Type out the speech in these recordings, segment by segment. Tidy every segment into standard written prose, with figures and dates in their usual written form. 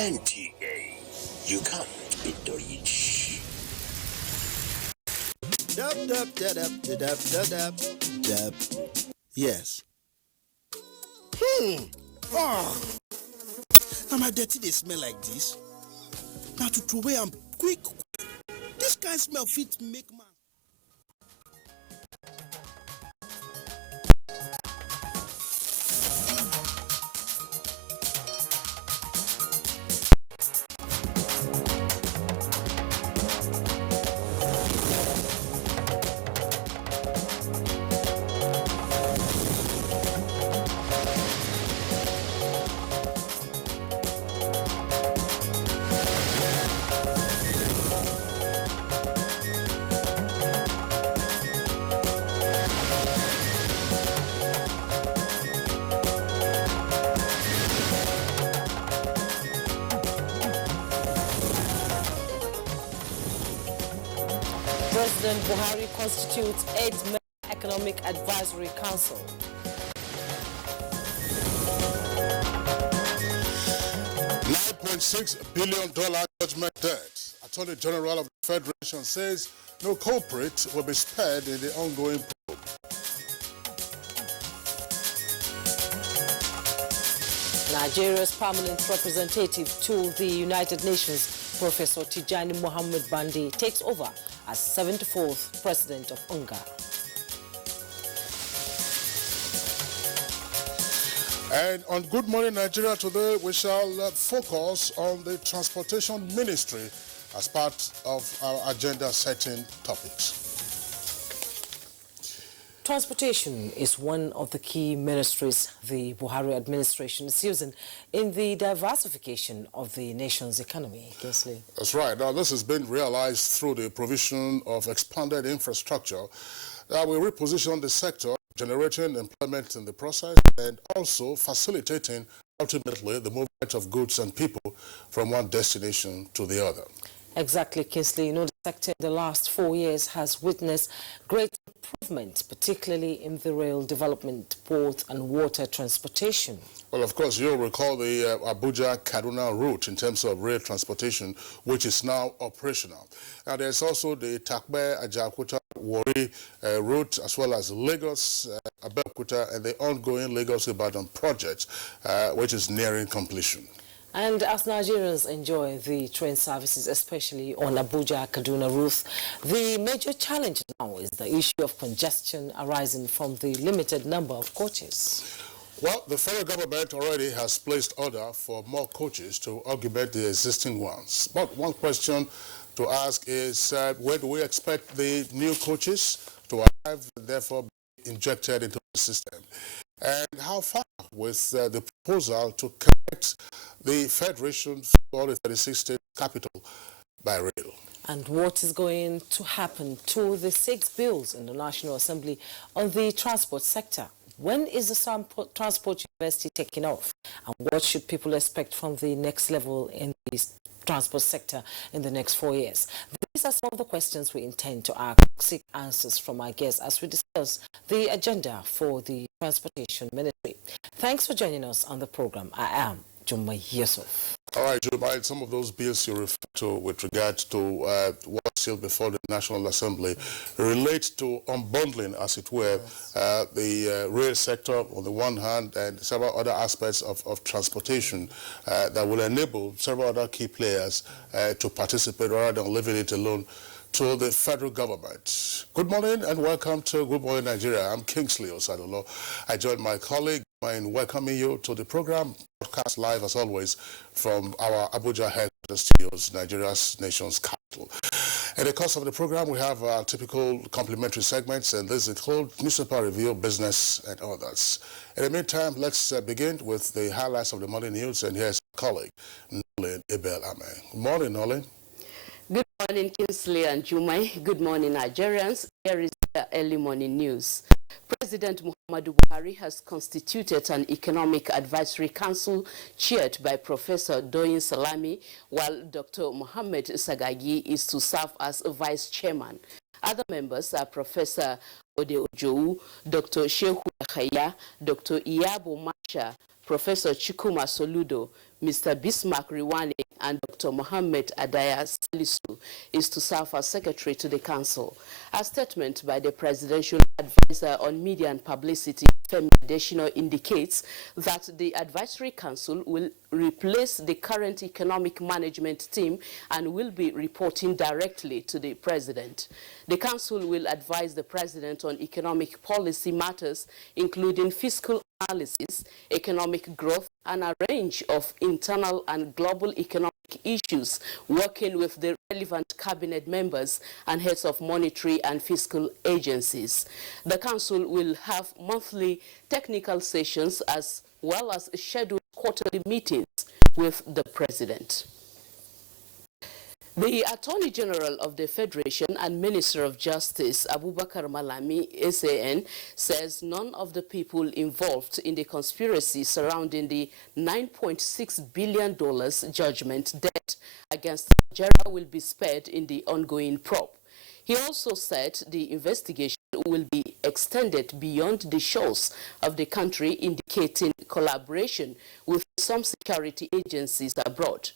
NTA, you can't beat the reach. Yes. Oh. Now my dirty they smell like this. Now to throw away I'm quick. This kind of smell fit make man. President Buhari constitutes 8-member Economic Advisory Council. $9.6 billion judgment debt. Attorney General of the Federation says no culprit will be spared in the ongoing probe. Nigeria's permanent representative to the United Nations, Professor Tijani Mohammed Bandi, takes over as 74th President of UNGA. And on Good Morning Nigeria today, we shall focus on the Transportation Ministry as part of our agenda-setting topics. Transportation is one of the key ministries the Buhari administration is using in the diversification of the nation's economy. Kesley. That's right. Now, this has been realized through the provision of expanded infrastructure that will reposition the sector, generating employment in the process and also facilitating, ultimately, the movement of goods and people from one destination to the other. Exactly, Kingsley. You know, the sector in the last 4 years has witnessed great improvement, particularly in the rail development, port and water transportation. Well, of course, you'll recall the Abuja-Kaduna route in terms of rail transportation, which is now operational. Now, there's also the Takbe-Ajaokuta-Warri route, as well as Lagos-Abeokuta and the ongoing Lagos-Ibadan project, which is nearing completion. And as Nigerians enjoy the train services, especially on Abuja-Kaduna route, the major challenge now is the issue of congestion arising from the limited number of coaches. Well, the federal government already has placed order for more coaches to augment the existing ones. But one question to ask is, where do we expect the new coaches to arrive and therefore be injected into the system? And how far with the proposal to connect the Federation for the 36-state capital by rail? And what is going to happen to the 6 bills in the National Assembly on the transport sector? When is the Transport University taking off? And what should people expect from the next level in the transport sector in the next 4 years? These are some of the questions we intend to seek answers from our guests as we discuss the agenda for the Transportation Ministry. Thanks for joining us on the program. I am Jumai Yusuf. All right, Jumai, some of those bills you refer to with regard to what's still before the National Assembly relate to unbundling, as it were, the rail sector on the one hand and several other aspects of transportation that will enable several other key players to participate rather than leaving it alone to the federal government. Good morning and welcome to Good Morning Nigeria. I'm Kingsley Osadolo. I join my colleague in welcoming you to the program, broadcast live as always from our Abuja headquarters studios, Nigeria's nation's capital. In the course of the program, we have our typical complimentary segments, and these include newspaper review, business, and others. In the meantime, let's begin with the highlights of the morning news, and here's our colleague, Nolin Ibel-Ame. Good morning, Nolin. Good morning, Kingsley and Jumai. Good morning, Nigerians. Here is the early morning news. President Muhammadu Buhari has constituted an Economic Advisory Council chaired by Professor Doyin Salami, while Dr. Mohammed Sagagi is to serve as Vice Chairman. Other members are Professor Ode Ojou, Dr. Shehu Yahya, Dr. Iyabo Masha, Professor Chikuma Soludo, Mr. Bismarck Riwane, and Dr. Mohammed Adaya Salisu is to serve as secretary to the council. A statement by the presidential advisor on media and publicity, Femi Adesina, indicates that the advisory council will replace the current economic management team and will be reporting directly to the president. The council will advise the president on economic policy matters, including fiscal analysis, economic growth, and a range of internal and global economic issues, working with the relevant cabinet members and heads of monetary and fiscal agencies. The council will have monthly technical sessions as well as scheduled quarterly meetings with the president. The Attorney General of the Federation and Minister of Justice, Abubakar Malami, SAN, says none of the people involved in the conspiracy surrounding the $9.6 billion judgment debt against Nigeria will be spared in the ongoing probe. He also said the investigation will be extended beyond the shores of the country, indicating collaboration with some security agencies abroad.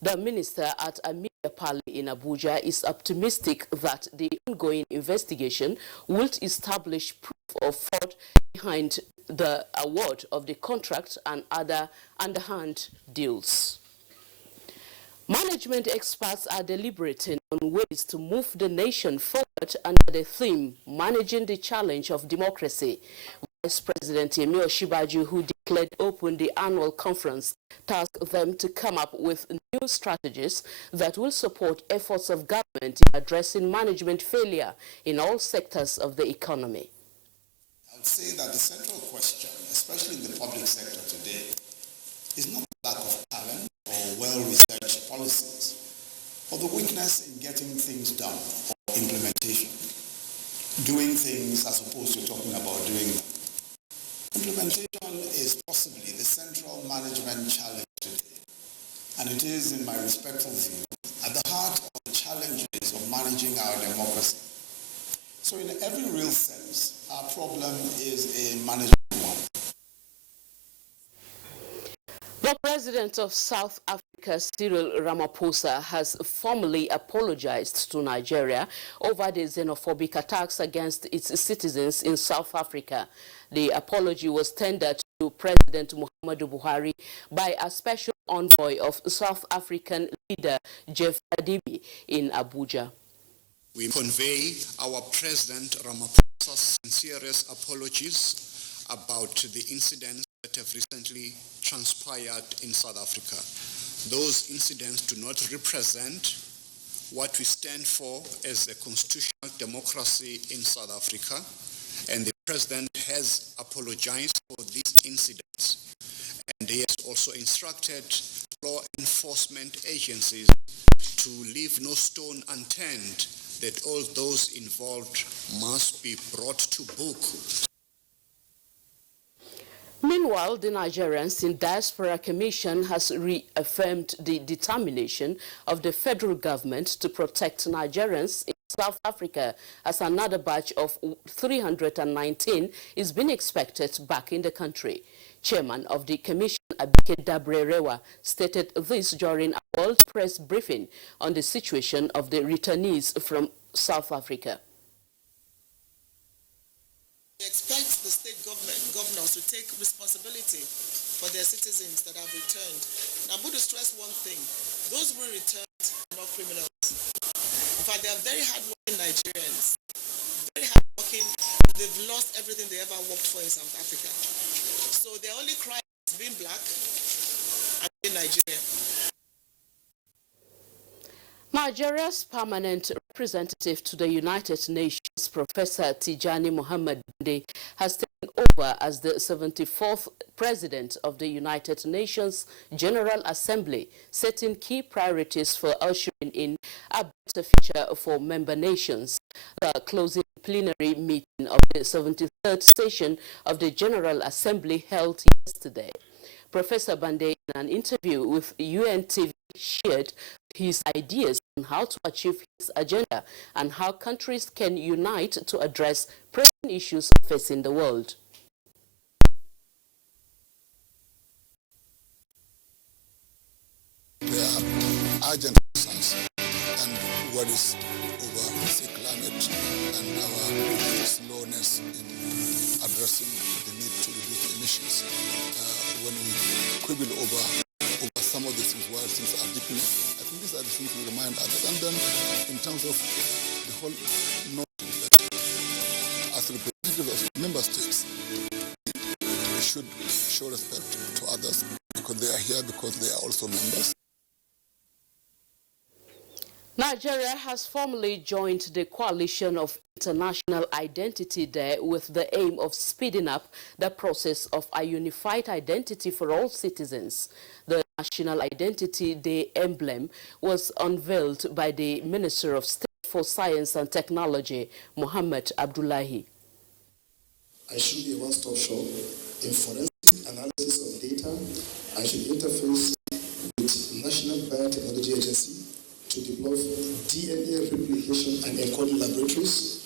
The minister at a media parley in Abuja is optimistic that the ongoing investigation will establish proof of fraud behind the award of the contract and other underhand deals. Management experts are deliberating on ways to move the nation forward under the theme, Managing the Challenge of Democracy. Vice President Yemi Osinbajo, who declared open the annual conference, tasked them to come up with new strategies that will support efforts of government in addressing management failure in all sectors of the economy. I would say that the central question, especially in the public sector today, is not the lack of talent or well-researched policies, but the weakness in getting things done or implementation. Doing things as opposed to talking about doing them. Implementation is possibly the central management challenge today, and it is, in my respectful view, at the heart of the challenges of managing our democracy. So in every real sense, our problem is a management one. The president of South Africa, Cyril Ramaphosa, has formally apologized to Nigeria over the xenophobic attacks against its citizens in South Africa. The apology was tendered to President Muhammadu Buhari by a special envoy of South African leader Jeff Adibi in Abuja. We convey our President Ramaphosa's sincerest apologies about the incidents that have recently transpired in South Africa. Those incidents do not represent what we stand for as a constitutional democracy in South Africa, and the President has apologized for these incidents. And he has also instructed law enforcement agencies to leave no stone unturned, that all those involved must be brought to book. Meanwhile, the Nigerians in Diaspora Commission has reaffirmed the determination of the federal government to protect Nigerians in South Africa, as another batch of 319 is being expected back in the country. Chairman of the commission, Abike Dabrerewa, stated this during a world press briefing on the situation of the returnees from South Africa. We expect the state governors to take responsibility for their citizens that have returned. Now, I'm going to stress one thing. Those who returned are not criminals. In fact, they are very hard-working Nigerians. Very hard-working. They've lost everything they ever worked for in South Africa. So their only crime is being black and being Nigerian. Nigeria's permanent representative to the United Nations, Professor Tijani Muhammad Bande, has taken over as the 74th President of the United Nations General Assembly, setting key priorities for ushering in a better future for member nations. The closing plenary meeting of the 73rd session of the General Assembly held yesterday. Professor Bande, in an interview with UNTV, shared his ideas on how to achieve his agenda and how countries can unite to address pressing issues facing the world. urgent concerns and worries over the climate and our slowness in addressing the need to reduce emissions. When we quibble over some of these things, while things are deepening, I think these are the things we remind others. And then in terms of the whole notion that as representatives of member states, we should show respect to others because they are here, because they are also members. Nigeria has formally joined the coalition of International Identity Day with the aim of speeding up the process of a unified identity for all citizens. The National Identity Day emblem was unveiled by the Minister of State for Science and Technology, Mohammed Abdullahi. I should be a one-stop shop in forensic analysis of data. I should interface with National Biotechnology Agency to develop DNA replication and encoding laboratories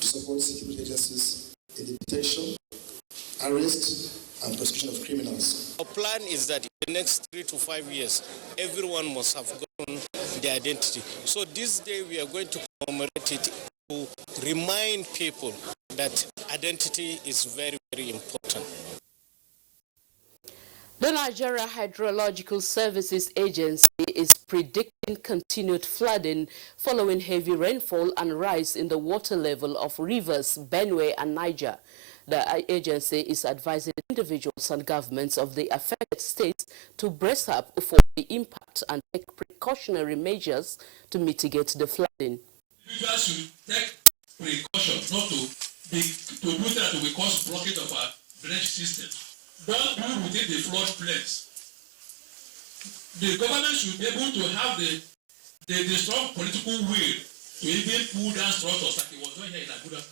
to support security agencies in the detection, arrest, and prosecution of criminals. Our plan is that in the next 3 to 5 years, everyone must have gotten their identity. So this day we are going to commemorate it to remind people that identity is very, very important. The Nigeria Hydrological Services Agency is predicting continued flooding following heavy rainfall and rise in the water level of rivers Benue and Niger. The agency is advising individuals and governments of the affected states to brace up for the impact and take precautionary measures to mitigate the flooding. Individuals should take precautions not to do that will cause blockage of our drainage system. Don't do within the floodplains. The government should be able to have the strong political will to even pull down structures like it was doing here in Abuja.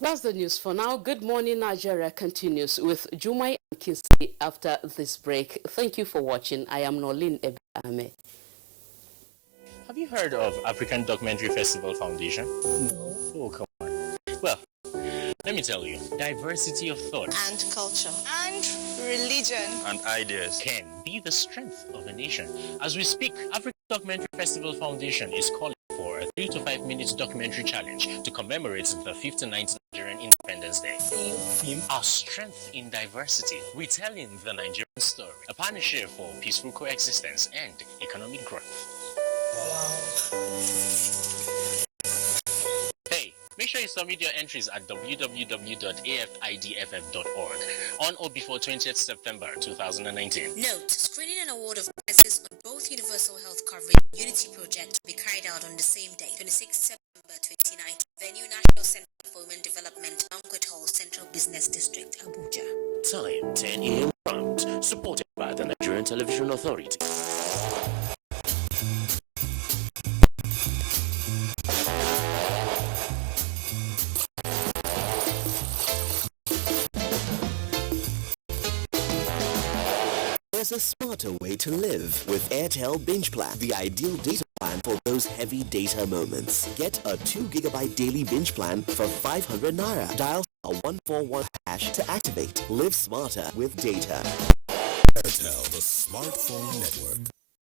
That's the news for now. Good Morning Nigeria continues with Jumai and Kinsley after this break. Thank you for watching. I am Nolin Ebeame. Have you heard of African Documentary Festival Foundation? No. Oh, come on. Well, let me tell you, diversity of thought and culture and religion and ideas can be the strength of a nation. As we speak, African Documentary Festival Foundation is calling for a 3 to 5 minutes documentary challenge to commemorate the 59th Nigerian Independence Day. Theme: Our Strength in Diversity, retelling the Nigerian story, a partnership for peaceful coexistence and economic growth. Hey, make sure you submit your entries at www.afidff.org on or before 20th September 2019. Note, screening and award of prizes on both Universal Health Coverage and Unity Project will be carried out on the same day, 26th September 2019. Venue: National Center for Women Development, Banquet Hall, Central Business District, Abuja. Time 10 a.m. prompt, supported by the Nigerian Television Authority. There's a smarter way to live with Airtel Binge Plan, the ideal data plan for those heavy data moments. Get a 2 GB daily binge plan for 500 Naira. Dial *141# to activate. Live smarter with data. Airtel, the smartphone network.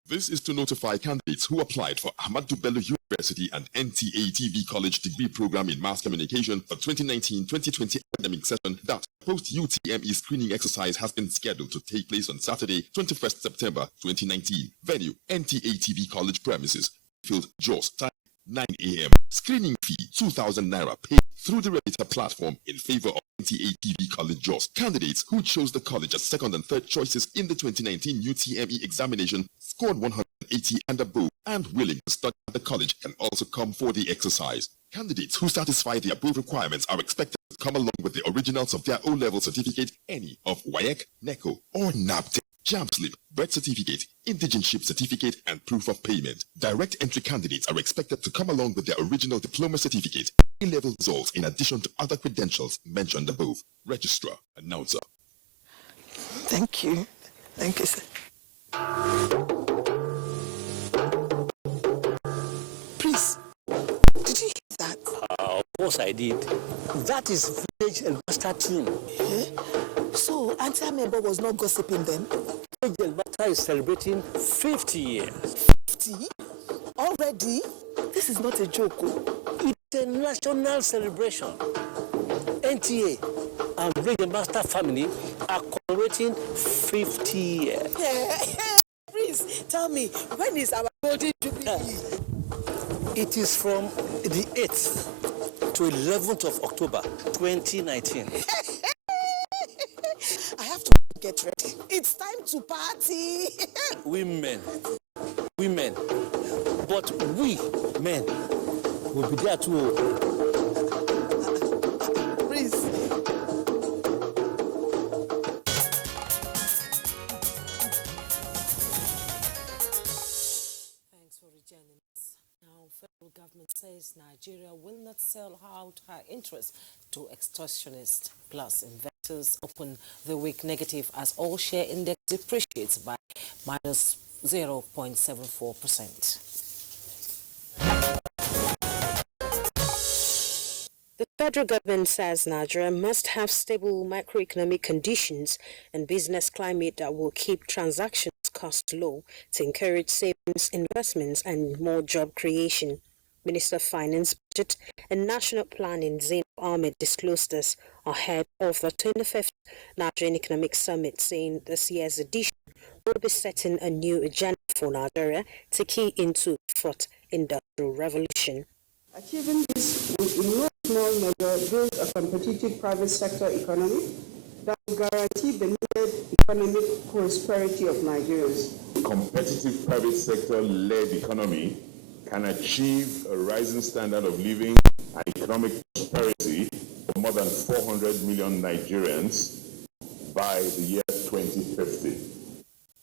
This is to notify candidates who applied for Ahmadu Bello University and NTA TV College degree program in mass communication for 2019-2020 academic session that post-UTME screening exercise has been scheduled to take place on Saturday, 21st September 2019. Venue: NTA TV College premises, Field, Jos. Time 9 a.m. Screening fee 2,000 Naira paid through the Reddit platform in favor of NTA TV College Jos. Candidates who chose the college as second and third choices in the 2019 UTME examination scored 180 and above and willing to study at the college can also come for the exercise. Candidates who satisfy the above requirements are expected to come along with the originals of their O-level certificate, any of WAEC, NECO, or NABTEC, JAM slip, birth certificate, indigenship certificate, and proof of payment. Direct entry candidates are expected to come along with their original diploma certificate, A-level results in addition to other credentials mentioned above. Registrar, announcer. Thank you. Thank you, sir. Please, did you hear that? Of course I did. That is village elder team. So, Auntie Amebo was not gossiping then? Village elder is celebrating 50 years. 50? Already? This is not a joke. It's a national celebration. NTA and Bring the Master family are commemorating 50 years. Please, tell me, when is our golden jubilee? It is from the 8th to 11th of October 2019. I have to get ready. It's time to party. Women, but we men will be there too. Please. Thanks for rejoining us. Now, federal government says Nigeria will not sell out her interest to extortionists. Plus, investors open the week negative as all share index depreciates by minus 0.74%. The federal government says Nigeria must have stable macroeconomic conditions and business climate that will keep transactions costs low to encourage savings, investments, and more job creation. Minister of Finance, Budget and National Planning Zainab Ahmed disclosed this ahead of the 25th Nigerian Economic Summit, saying this year's edition will be setting a new agenda for Nigeria to key into the fourth industrial revolution. Achieving this will in no small measure build a competitive private sector economy that will guarantee the needed economic prosperity of Nigerians. A competitive private sector-led economy can achieve a rising standard of living and economic prosperity for more than 400 million Nigerians by the year 2050.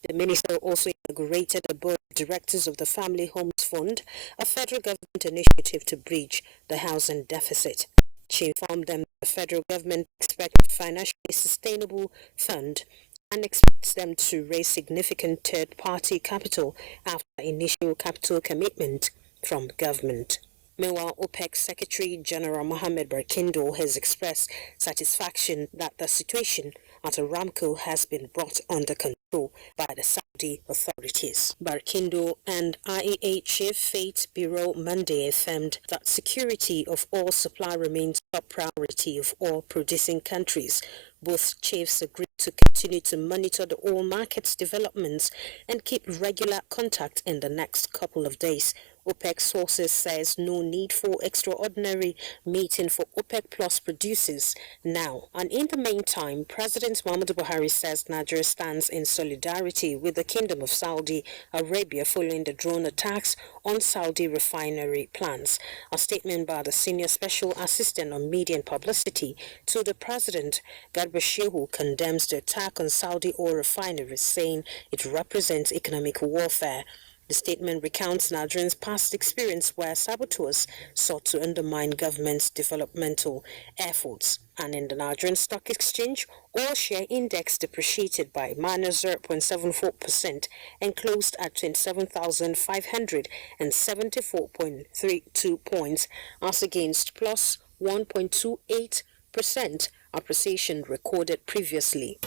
The minister also inaugurated the board of directors of the Family Homes Fund, a federal government initiative to bridge the housing deficit. She informed them that the federal government expects a financially sustainable fund and expects them to raise significant third-party capital after initial capital commitment from government. Meanwhile, OPEC Secretary General Mohammed Barkindo has expressed satisfaction that the situation at Aramco has been brought under control by the Saudi authorities. Barkindo and IEA Chief Fate Bureau Monday affirmed that security of oil supply remains top priority of oil producing countries. Both chiefs agreed to continue to monitor the oil market's developments and keep regular contact in the next couple of days. OPEC sources says no need for extraordinary meeting for OPEC Plus producers now. And in the meantime, President Muhammadu Buhari says Nigeria stands in solidarity with the Kingdom of Saudi Arabia following the drone attacks on Saudi refinery plants. A statement by the Senior Special Assistant on Media and Publicity to the President, Garba Shehu, condemns the attack on Saudi oil refineries, saying it represents economic warfare. The statement recounts Nigerians' past experience where saboteurs sought to undermine government's developmental efforts. And in the Nigerian Stock Exchange, oil share index depreciated by minus 0.74% and closed at 27,574.32 points as against plus 1.28% appreciation recorded previously.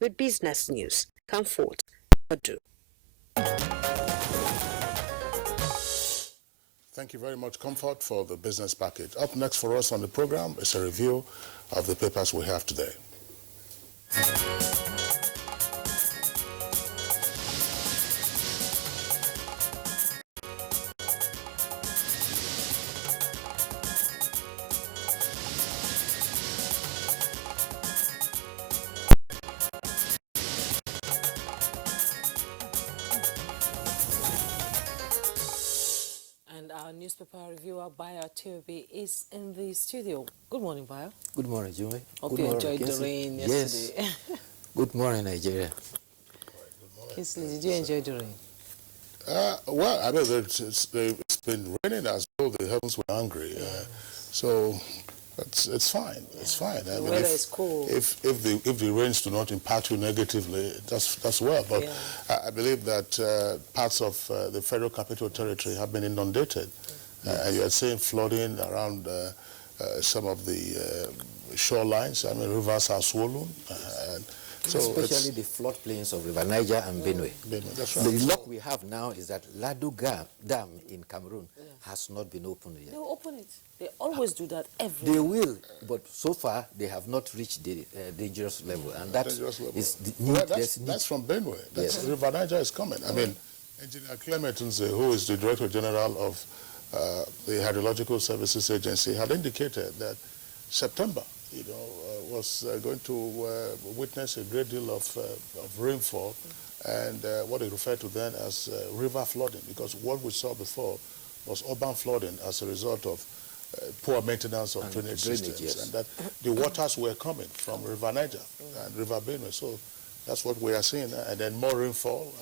With business news, Comfort, Adu. Thank you very much, Comfort, for the business package. Up next for us on the program is a review of the papers we have today. Newspaper reviewer Bayo Tiobi is in the studio. Good morning, Bayo. Good morning, Joy. Hope you enjoyed the rain yesterday. Yes. Good morning, Nigeria. Kinsley, did you enjoy the rain? Well, I mean, it's been raining as though the heavens were angry. So It's fine. It's fine. I The mean, weather is cool. If the rains do not impact you negatively, that's well. But I believe that parts of the Federal Capital Territory have been inundated. And you are seeing flooding around some of the shorelines. I mean, rivers are swollen. So especially the floodplains of River Niger and Benue. That's right. The luck we have now is that Ladu Dam in Cameroon has not been opened yet. They'll open it. They always do that every They will, but so far they have not reached the dangerous level, and that is the need. That's from Benue. River Niger is coming. I mean, Engineer Clement Nze, who is the Director General of the Hydrological Services Agency, had indicated that September, was going to witness a great deal of rainfall and what they refer to then as river flooding, because what we saw before was urban flooding as a result of poor maintenance of drainage systems, and that the waters were coming from River Niger and River Benue. So that's what we are seeing, and then more rainfall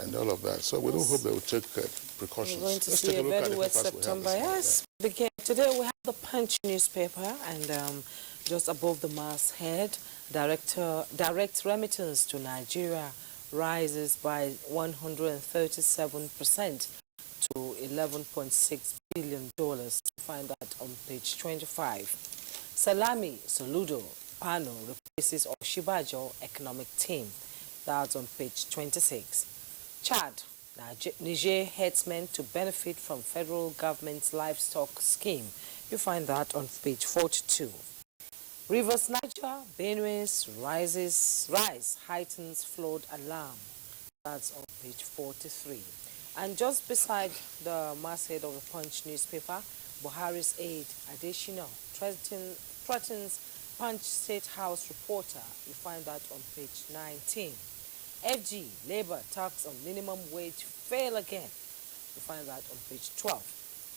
and all of that. So we do hope they will take precautions. We're going to Let's see take a look at very the wet papers we have September. this morning. Yes. Begin. Today we have the Punch newspaper, and just above the masthead, direct remittance to Nigeria rises by 137% to $11.6 billion. Find that on page 25. Salami Soludo Pano replaces Oshibajo economic team. That's on page 26. Chad, Niger herdsmen to benefit from federal government's livestock scheme. You find that on page 42. Rivers Niger, Benue's rise heightens flood alarm. That's on page 43. And just beside the masthead of the Punch newspaper, Buhari's aide, additional, threatens Punch State House reporter. You find that on page 19. FG, Labour tax on minimum wage fail again. You find that on page 12.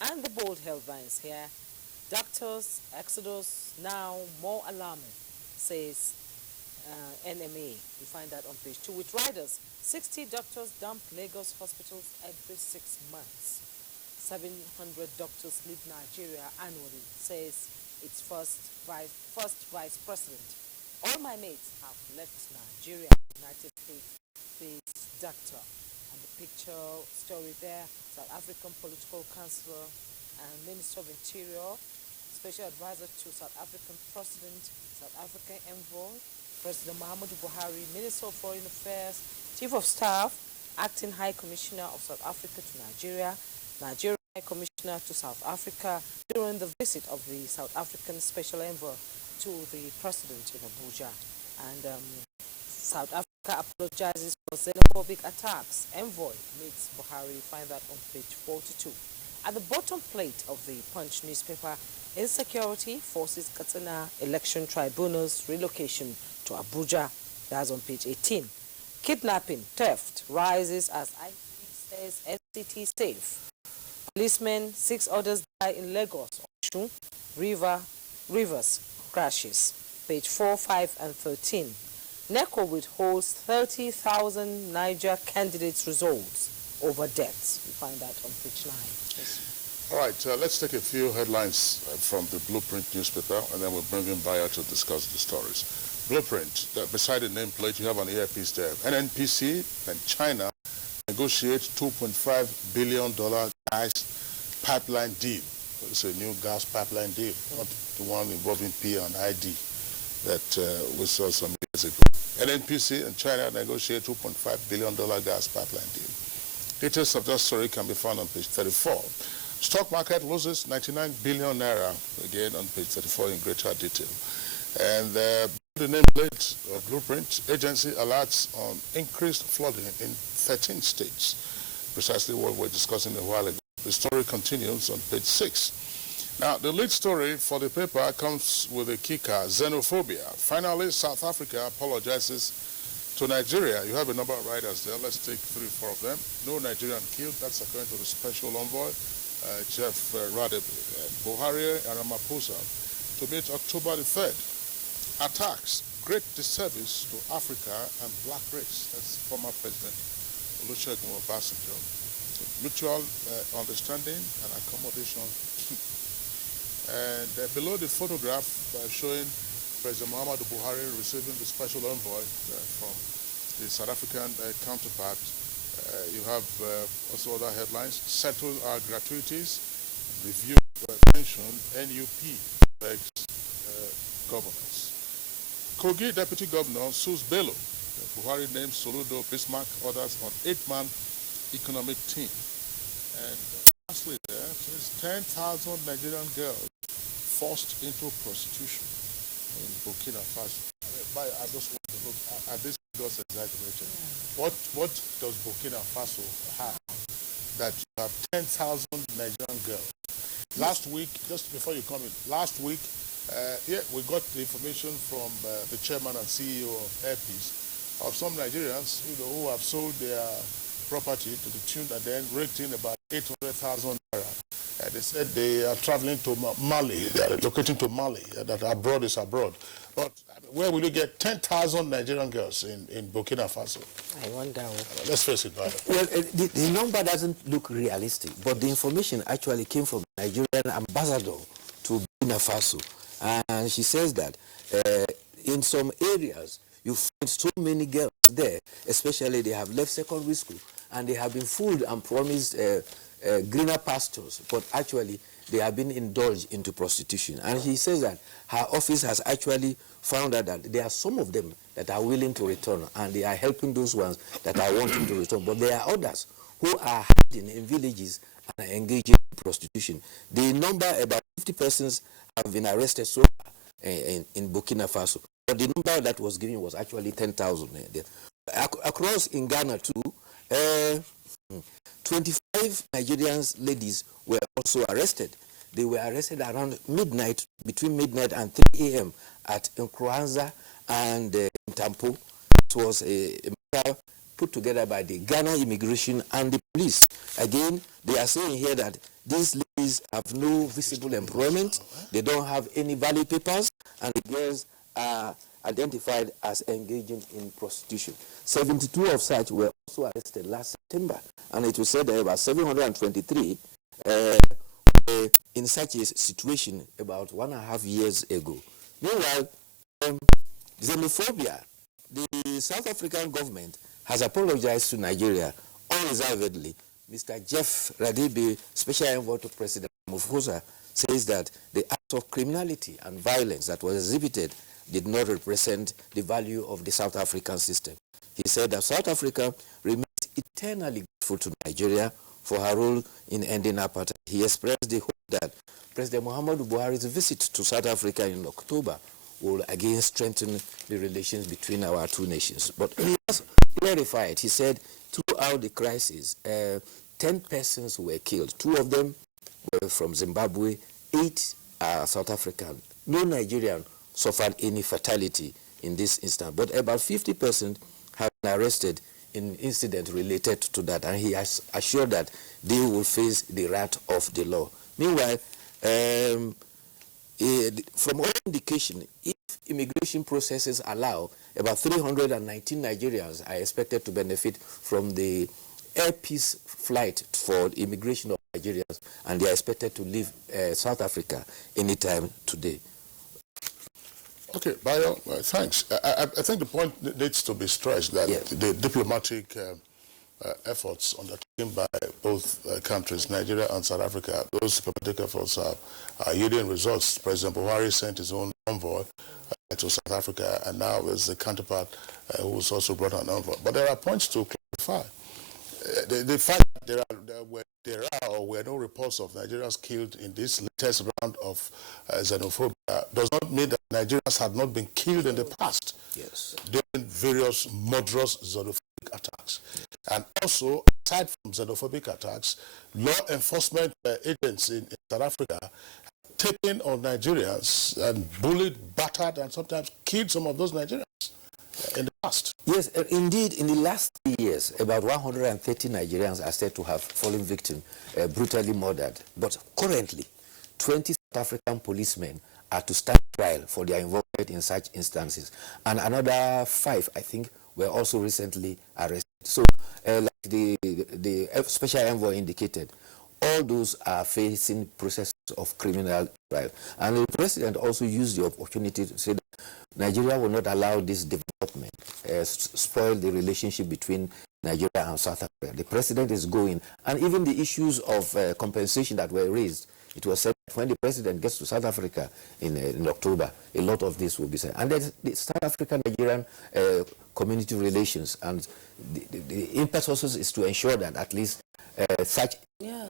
And the bold headlines here. Doctors, exodus now more alarming, says NMA. You find that on page 2. With riders, 60 doctors dump Lagos hospitals every 6 months. 700 doctors leave Nigeria annually, says its first vice president. All my mates have left Nigeria, United States-based doctor. And the picture story there, South African political counselor and Minister of Interior, Special Advisor to South African President, South African Envoy, President Muhammadu Buhari, Minister of Foreign Affairs, Chief of Staff, Acting High Commissioner of South Africa to Nigeria, Nigeria High Commissioner to South Africa during the visit of the South African Special Envoy to the President in Abuja. And South Africa apologizes for xenophobic attacks. Envoy meets Buhari. Find that on page 42. At the bottom plate of the Punch newspaper, insecurity forces Katsina election tribunal's relocation to Abuja. That's on page 18. Kidnapping, theft rises as IP says FCT safe. Policemen, 6 others die in Lagos. Oshun, Rivers crashes. Page 4, 5, and 13. NECO withholds 30,000 Niger candidates' results over deaths. You find that on page 9. Yes. All right, let's take a few headlines from the Blueprint newspaper, and then we'll bring in Bayer to discuss the stories. Blueprint, beside the nameplate, you have an earpiece there. NNPC and China negotiate $2.5 billion gas pipeline deal. It's a new gas pipeline deal, not the one involving P and ID that we saw some years ago. NNPC and China negotiate $2.5 billion gas pipeline deal. Details of that story can be found on page 34. Stock market loses 99 billion naira, again on page 34 in greater detail. And the nameplate of Blueprint agency alerts on increased flooding in 13 states, precisely what we're discussing a while ago. The story continues on page 6. Now, the lead story for the paper comes with a kicker, xenophobia. Finally, South Africa apologizes to Nigeria. You have a number of riders there. Let's take 3 or 4 of them. No Nigerian killed. That's according to the special envoy, Chief Buhari and Ramaphosa, to meet October the 3rd. Attacks, great disservice to Africa and black race. That's former President Olusegun Obasanjo. Mutual understanding and accommodation key. And below the photograph showing President Muhammadu Buhari receiving the special envoy from the South African counterpart, you have also other headlines: settle our gratuities, review pension, NUP begs governors. Kogi Deputy Governor sues Bello. Buhari names Soludo, Bismarck, others on 8-man economic team. And lastly there, says 10,000 Nigerian girls forced into prostitution in Burkina Faso. I just want to look at this figures exaggeration. What does Burkina Faso have that you have 10,000 Nigerian girls? Last week, just before you come in, last week, we got the information from the chairman and CEO of Airpeace of some Nigerians, who have sold their property to the tune and then raked in about 800,000 naira. They said they are traveling to Mali, they are locating to Mali, that abroad is abroad. But where will you get 10,000 Nigerian girls in Burkina Faso? I wonder. Let's face it, brother. Well, the number doesn't look realistic, but the information actually came from the Nigerian ambassador to Burkina Faso. And she says that in some areas, you find so many girls there, especially they have left secondary school, and they have been fooled and promised greener pastures, but actually they have been indulged into prostitution. And he says that her office has actually found out that there are some of them that are willing to return, and they are helping those ones that are wanting to return. But there are others who are hiding in villages and are engaging in prostitution. The number, about 50 persons, have been arrested so far in Burkina Faso. But the number that was given was actually 10,000. Across in Ghana too, 25 Nigerian ladies were also arrested. They were arrested around midnight, between midnight and 3 a.m. at Nkranza and Tampo. It was a matter put together by the Ghana Immigration and the police. Again, they are saying here that these ladies have no visible employment, they don't have any valid papers, and the girls are identified as engaging in prostitution. 72 of such were also arrested last September, and it was said that about 723 were in such a situation about 1.5 years ago. Meanwhile, xenophobia, the South African government has apologized to Nigeria unreservedly. Mr. Jeff Radebe, Special Envoy to President Ramaphosa, says that the act of criminality and violence that was exhibited did not represent the value of the South African system. He said that South Africa remains eternally grateful to Nigeria for her role in ending apartheid. He expressed the hope that President Muhammadu Buhari's visit to South Africa in October will again strengthen the relations between our two nations. But he has clarified, he said, throughout the crisis, 10 persons were killed. 2 of them were from Zimbabwe, 8 are South African. No Nigerian suffered any fatality in this instance, but about 50% have been arrested in incidents related to that, and he has assured that they will face the wrath of the law. Meanwhile, from all indication, if immigration processes allow, about 319 Nigerians are expected to benefit from the Airpeace flight for the immigration of Nigerians, and they are expected to leave South Africa anytime today. Okay, Bayo, thanks. I think the point needs to be stressed that the diplomatic efforts undertaken by both countries, Nigeria and South Africa, those diplomatic efforts are yielding results. President Buhari sent his own envoy to South Africa, and now there's a counterpart who's also brought an envoy. But there are points to clarify. The fact that there are or were no reports of Nigerians killed in this latest round of xenophobia does not mean that Nigerians had not been killed in the past during various murderous xenophobic attacks. And also, aside from xenophobic attacks, law enforcement agents in South Africa have taken on Nigerians and bullied, battered, and sometimes killed some of those Nigerians in the past. Yes, indeed, in the last 3 years, about 130 Nigerians are said to have fallen victim, brutally murdered. But currently, 20 South African policemen are to stand trial for their involvement in such instances. And another 5, I think, were also recently arrested. So, like the Special Envoy indicated, all those are facing process of criminal trial. And the president also used the opportunity to say that Nigeria will not allow this development spoil the relationship between Nigeria and South Africa. The president is going, and even the issues of compensation that were raised, it was said when the president gets to South Africa in October, a lot of this will be said. And then the South African-Nigerian community relations, and the impetus is to ensure that at least such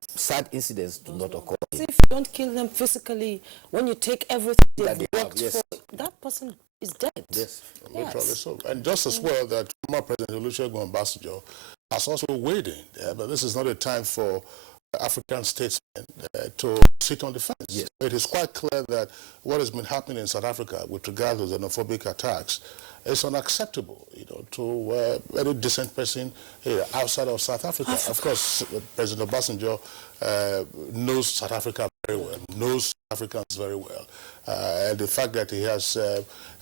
sad incidents do not occur. If you don't kill them physically, when you take everything they've worked for, that person is dead. Yes, literally so. And just as well that former President Olusegun Obasanjo has also weighed in, but this is not a time for African statesmen to sit on the fence. Yes. It is quite clear that what has been happening in South Africa with regard to xenophobic attacks is unacceptable, to any decent person outside of South Africa. Of course, President Obasanjo knows South Africa very well, knows Africans very well. And the fact that he has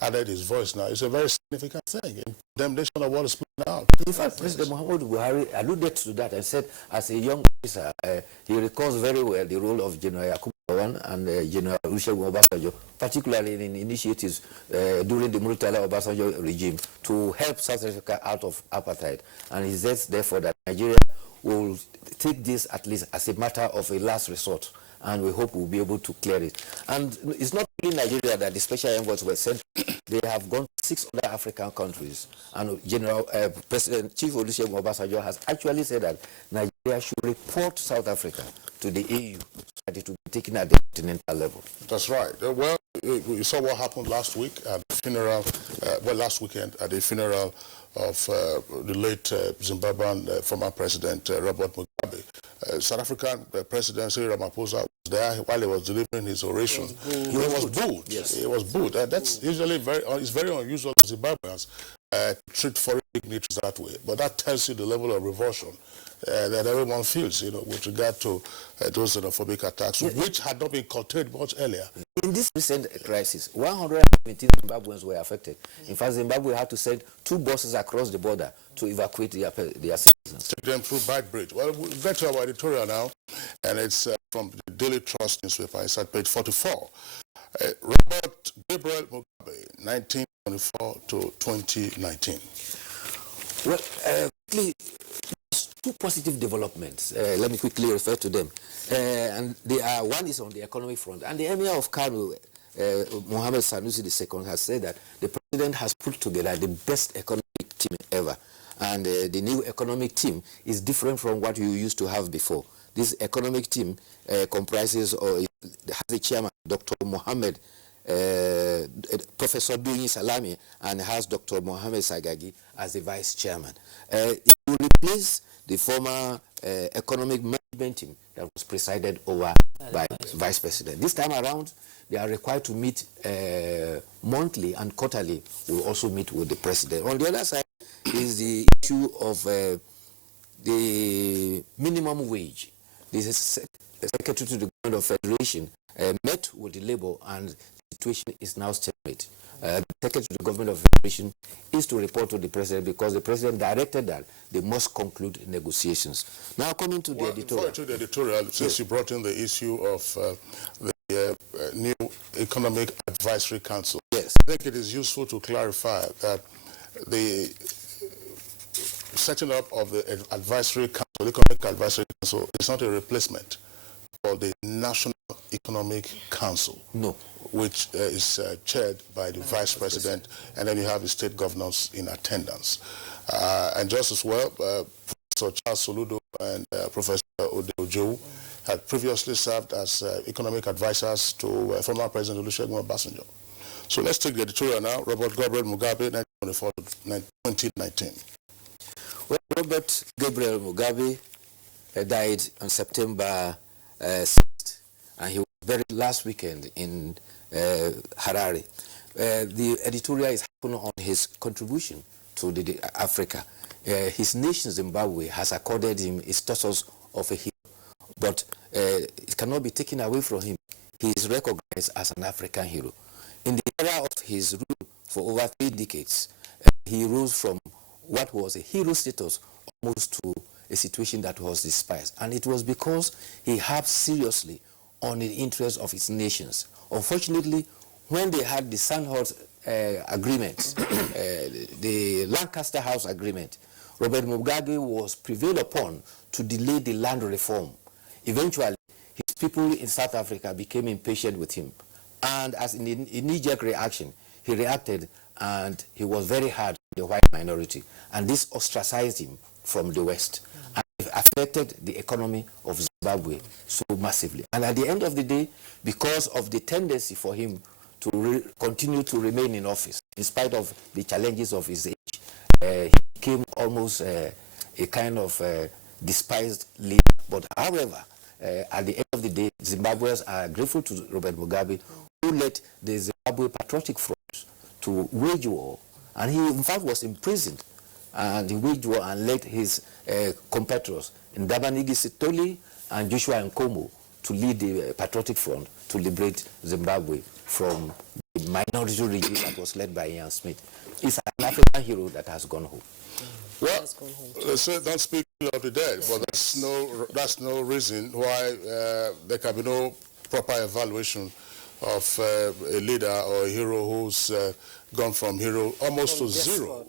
added his voice now is a very significant thing in condemnation of what is playing out. In fact, President Muhammadu Buhari alluded to that and said, as a young officer, he recalls very well the role of General Yakubu Gowon and General Olusegun Obasanjo, particularly in initiatives during the Murtala Obasanjo regime to help South Africa out of apartheid. And he says, therefore, that Nigeria will take this at least as a matter of a last resort, and we hope we'll be able to clear it. And it's not only Nigeria that the special envoys were sent. They have gone to 6 other African countries, and President Chief Olusegun Obasanjo has actually said that Nigeria should report South Africa to the AU so that it will be taken at the continental level. That's right. Well, you saw what happened last week at the funeral, last weekend at the funeral of the late Zimbabwean former President Robert Mugabe. South African President Cyril Ramaphosa was there while he was delivering his oration. He was booed. Yes. He was booed. That's usually it's very unusual for Zimbabweans to treat foreign dignitaries that way. But that tells you the level of revulsion that everyone feels, with regard to those xenophobic attacks, which had not been curtailed much earlier. In this recent crisis, 117 Zimbabweans were affected. In fact, Zimbabwe had to send 2 buses across the border to evacuate their citizens. Take them through Bike Bridge. Well, we'll get to our editorial now, and it's from the Daily Trust newspaper. It's at page 44. Robert Gabriel Mugabe, 1924 to 2019. Well, two positive developments. Let me quickly refer to them. And they are, one is on the economic front. And the Emir of Kano, Mohammed Sanusi II, has said that the president has put together the best economic team ever. And the new economic team is different from what you used to have before. This economic team comprises, or has a chairman, Dr. Mohammed, Professor Duyi Salami, and has Dr. Mohammed Sagagi as the vice chairman. It will replace the former economic management team that was presided over by vice president. This time around, they are required to meet monthly, and quarterly will also meet with the president. On the other side is the issue of the minimum wage. This is Secretary to the Government of Federation met with the labor, and the situation is now stalemate. The Secretary to the Government of Federation is to report to the president, because the president directed that they must conclude negotiations. Now, coming to the editorial. Before to the editorial, since you brought in the issue of the new Economic Advisory Council, yes, I think it is useful to clarify that the setting up of the Advisory Council, the Economic Advisory Council, is not a replacement for the National Economic Council. No. Which is chaired by the vice president, and then you have the state governors in attendance. And just as well, Professor Charles Soludo and Professor Odeojo had previously served as economic advisors to former President Olusegun Obasanjo. So let's take the editorial now. Robert Gabriel Mugabe, 1924 to 2019. Well, Robert Gabriel Mugabe died on September 6th, and he was buried last weekend in Harare. The editorial is happening on his contribution to the Africa. His nation, Zimbabwe, has accorded him a status of a hero, but it cannot be taken away from him. He is recognized as an African hero. In the era of his rule for over 3 decades, he rose from what was a hero status almost to a situation that was despised. And it was because he harped seriously on the interests of its nations. Unfortunately, when they had the Sandhurst agreement, the Lancaster House agreement, Robert Mugabe was prevailed upon to delay the land reform. Eventually, his people in South Africa became impatient with him. And as an knee-jerk reaction, he reacted and he was very hard on the white minority. And this ostracized him from the West. And it affected the economy of Zimbabwe so massively. And at the end of the day, because of the tendency for him to continue to remain in office, in spite of the challenges of his age, he became almost a kind of despised leader. But however, at the end of the day, Zimbabweans are grateful to Robert Mugabe, who led the Zimbabwe Patriotic Front to wage war. And he, in fact, was imprisoned. And he waged war and led his compatriots, Ndabanigi Sitoli and Joshua Nkomo, to lead the Patriotic Front to liberate Zimbabwe from the minority regime that was led by Ian Smith. He's an African hero that has gone home. Well, they say don't speak of the dead, but that's no reason why there can be no proper evaluation of a leader or a hero who's gone from hero almost to zero.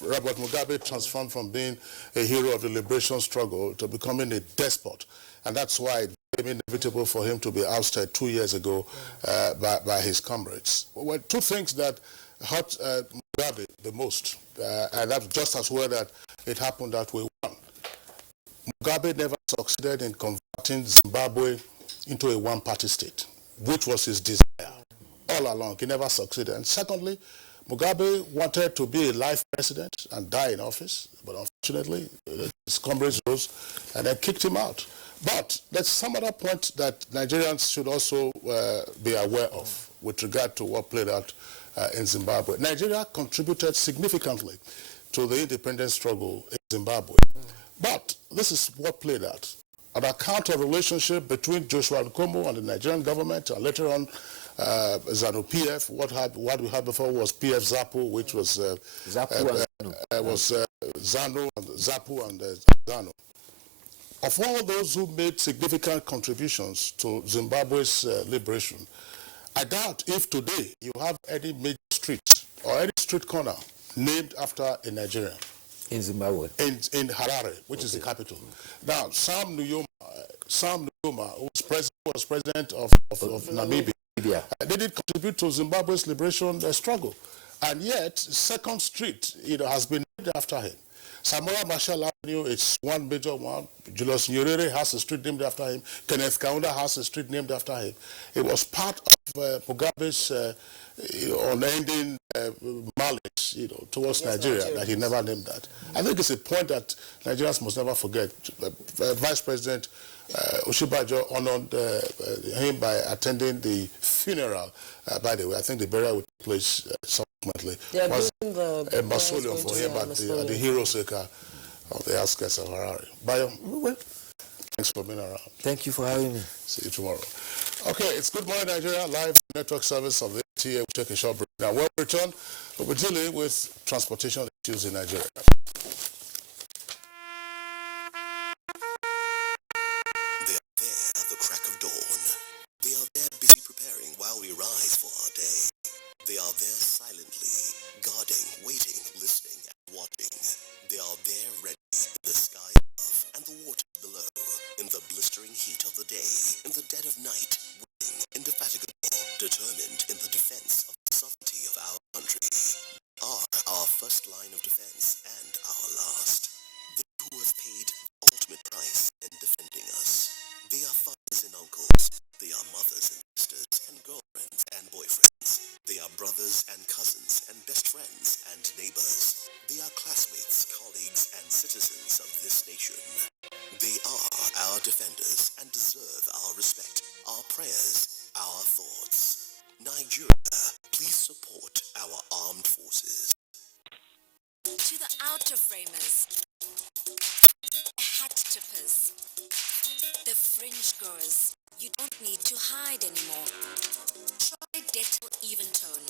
Robert Mugabe transformed from being a hero of the liberation struggle to becoming a despot. And that's why it became inevitable for him to be ousted 2 years ago by his comrades. Well, two things that hurt Mugabe the most, and that's just as well that it happened that way. One, Mugabe never succeeded in converting Zimbabwe into a one-party state, which was his desire all along. He never succeeded. And secondly, Mugabe wanted to be a life president and die in office, but unfortunately, his comrades rose and then kicked him out. But there's some other point that Nigerians should also be aware of with regard to what played out in Zimbabwe. Nigeria contributed significantly to the independence struggle in Zimbabwe. But this is what played out. On account of relationship between Joshua Nkomo and the Nigerian government, and later on ZANU-PF, what we had before was PF ZAPU, which was ZANU and ZAPU and ZANU. Of all those who made significant contributions to Zimbabwe's liberation, I doubt if today you have any major street or any street corner named after a Nigerian. In Zimbabwe? In Harare, which is the capital. Now, Sam Nujoma, who was president of Namibia, they did contribute to Zimbabwe's liberation struggle. And yet, Second Street has been named after him. Samora Machel Avenue, it's one major one. Julius Nyerere has a street named after him. Kenneth Kaunda has a street named after him. It was part of Mugabe's unending malice, towards Nigeria, that he never named that. I think it's a point that Nigerians must never forget. Vice President Oshibajo honored him by attending the funeral. By the way, I think the burial would take place subsequently. There was a mausoleum for him at the Heroes Acre of the outskirts of Harare. Bayo, thanks for being around. Thank you for having me. See you tomorrow. Okay, it's Good Morning Nigeria, live network service of the NTA. We'll take a short break. Now, when we return, we'll be dealing with transportation issues in Nigeria. They are there at the crack of dawn. They are there busy preparing while we rise for our day. They are there silently, guarding, waiting, listening, and watching. They are there ready in the sky above and the water below, in the blistering heat of the day, in the dead of night, willing, indefatigable, determined in the defense of the sovereignty of our country. They are our first line of defense and our last. They who have paid the ultimate price in defending us. They are fathers and uncles. They are mothers and sisters and girlfriends and boyfriends. They are brothers and cousins and best friends and neighbors. They are classmates, colleagues, and citizens of this nation. They are our defenders and deserve our respect, our prayers, our thoughts. Nigeria, please support our armed forces. To the outer framers, the hat tippers, the fringe goers, you don't need to hide anymore. Try Dettol Even Tone.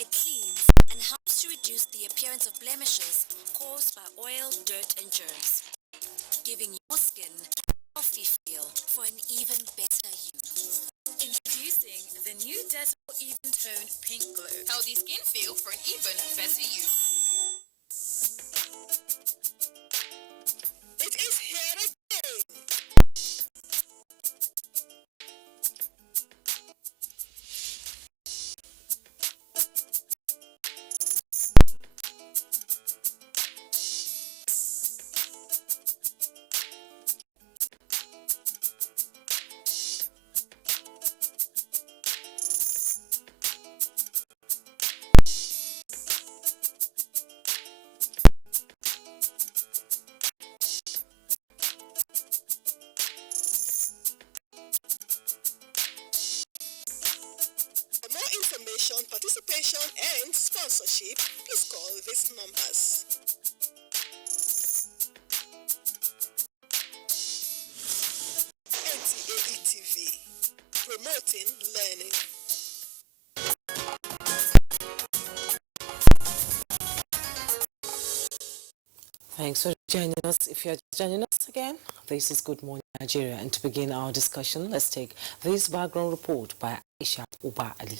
It cleans and helps to reduce the appearance of blemishes caused by oil, dirt, and germs, giving your skin a healthy feel for an even better new Dettol Even Tone Pink Glow. Healthy skin feel for an even better you. It is here again. For more information, participation, and sponsorship, please call these numbers. NTA TV, promoting learning. Thanks for joining us. If you're joining us again, this is Good Morning Nigeria. And to begin our discussion, let's take this background report by Aisha Uba Ali.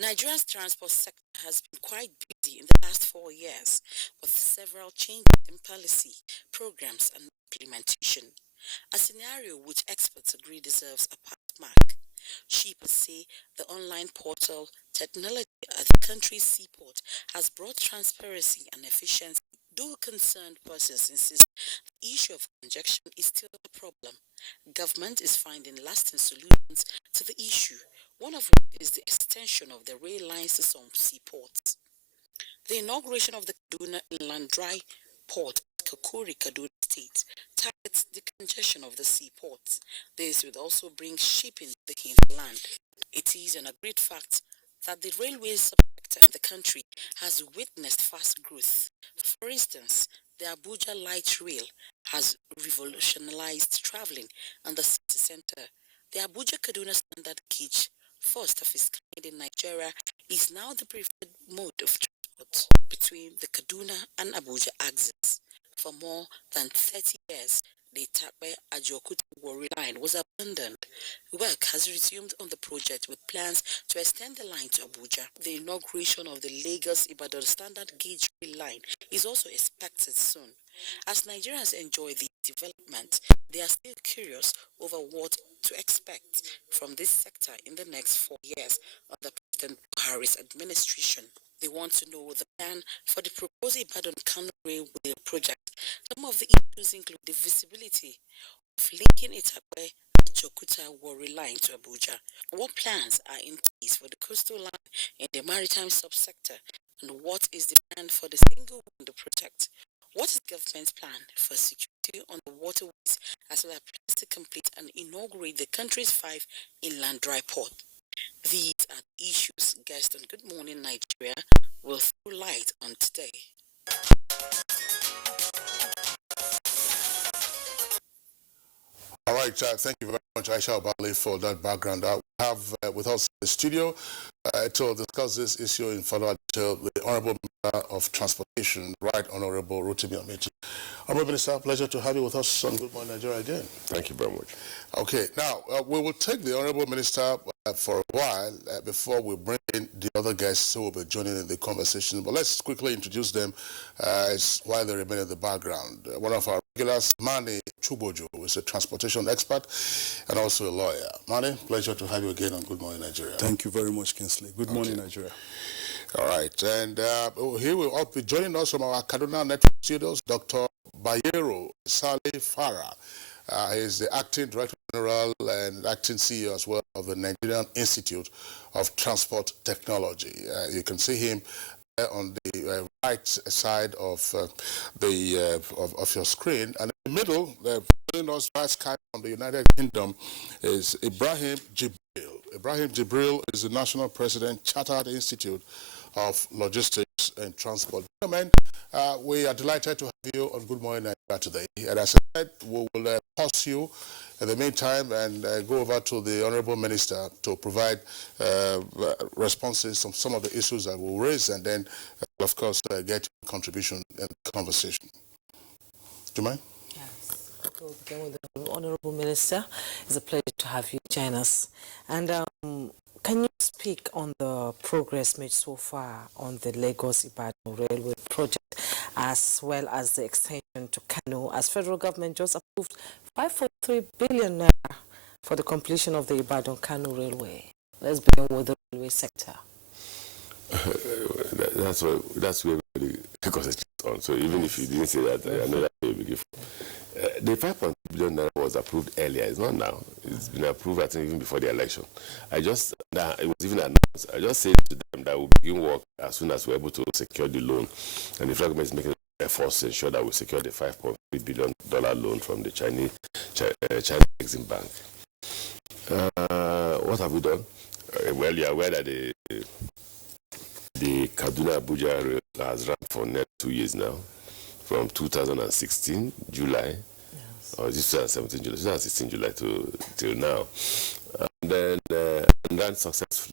Nigeria's transport sector has been quite busy in the past 4 years with several changes in policy, programs and implementation. A scenario which experts agree deserves a pass mark. Shippers say the online portal technology at the country's seaport has brought transparency and efficiency, though concerned persons insist the issue of congestion is still a problem. Government is finding lasting solutions to the issue, one of which is the extension of the rail lines to some seaports. The inauguration of the Kaduna Inland Dry Port at Kakuri, Kaduna State, targets the congestion of the seaports. This would also bring shipping to the hinterland. It is an agreed fact that the railway subsector in the country has witnessed fast growth. For instance, the Abuja Light Rail has revolutionized traveling in the city center. The Abuja-Kaduna Standard Gauge, first of its kind in Nigeria, is now the preferred mode of transport between the Kaduna and Abuja axis. For more than 30 years, the Itakpe-Ajokuta-Warri line was abandoned. Work has resumed on the project with plans to extend the line to Abuja. The inauguration of the Lagos-Ibadan Standard Gauge Rail line is also expected soon. As Nigerians enjoy the development, they are still curious over what to expect from this sector in the next 4 years under President Buhari's administration. They want to know the plan for the proposed Ibadan-Kano Railway project. Some of the issues include the visibility of linking Itakpe-Ajokuta-Warri line to Abuja. What plans are in place for the coastal line in the maritime subsector, and what is the plan for the single window project? What is the government's plan for security on the waterways, as well as plans to complete and inaugurate the country's 5 inland dry port? These are the issues guests on Good Morning Nigeria will throw light on today. All right, thank you very much, Aisha Obali, for that background. We have with us in the studio to discuss this issue in further detail the Honorable Minister of Transportation, Right Honorable Rotimi Amechi. Honorable Minister, pleasure to have you with us on Good Morning Nigeria again. Thank you very much. Okay, now we will take the Honorable Minister for a while before we bring in the other guests who will be joining in the conversation. But let's quickly introduce them while they remain in the background. One of our regulars, Mani Chubojo, who is a transportation expert and also a lawyer. Mani, pleasure to have you again on Good Morning Nigeria. Thank you very much, Kinsley. Good morning, Nigeria. All right, and here will also be joining us from our Kaduna Network Studios, Dr. Bayero Saleh Farah. He is the Acting Director General and Acting CEO as well of the Nigerian Institute of Transport Technology. You can see him on the right side of your screen, and in the middle, joining us by Skype from the United Kingdom is Ibrahim Jibril. Ibrahim Jibril is the National President, Chartered Institute of Logistics and Transport. Gentlemen, we are delighted to have you on Good Morning Nigeria today. And as I said, we will pause you in the meantime and go over to the Honorable Minister to provide responses on some of the issues that we'll raise, and then, of course, get your contribution in the conversation. Do you mind? Yes. We'll begin with the Honorable Minister. It's a pleasure to have you join us. And can you speak on the progress made so far on the Lagos-Ibadan Railway project, as well as the extension to Kano, as federal government just approved 5.3 billion naira for the completion of the Ibadan-Kano Railway? Let's begin with the railway sector. That's where everybody concentrates on. So even if you didn't say that, I know that will be given. The 5.2 billion naira was approved earlier. It's not now. It's been approved, I think, even before the election. It was even announced. I just said to them that we'll begin work as soon as we're able to secure the loan. And the federal government is making efforts to ensure that we secure the $5.3 billion loan from the China Exim Bank. What have we done? Well, you're aware that the Kaduna-Abuja Rail has run for nearly 2 years now, from 2016 July, or 2017 July, 2016 July till now, and then ran successfully.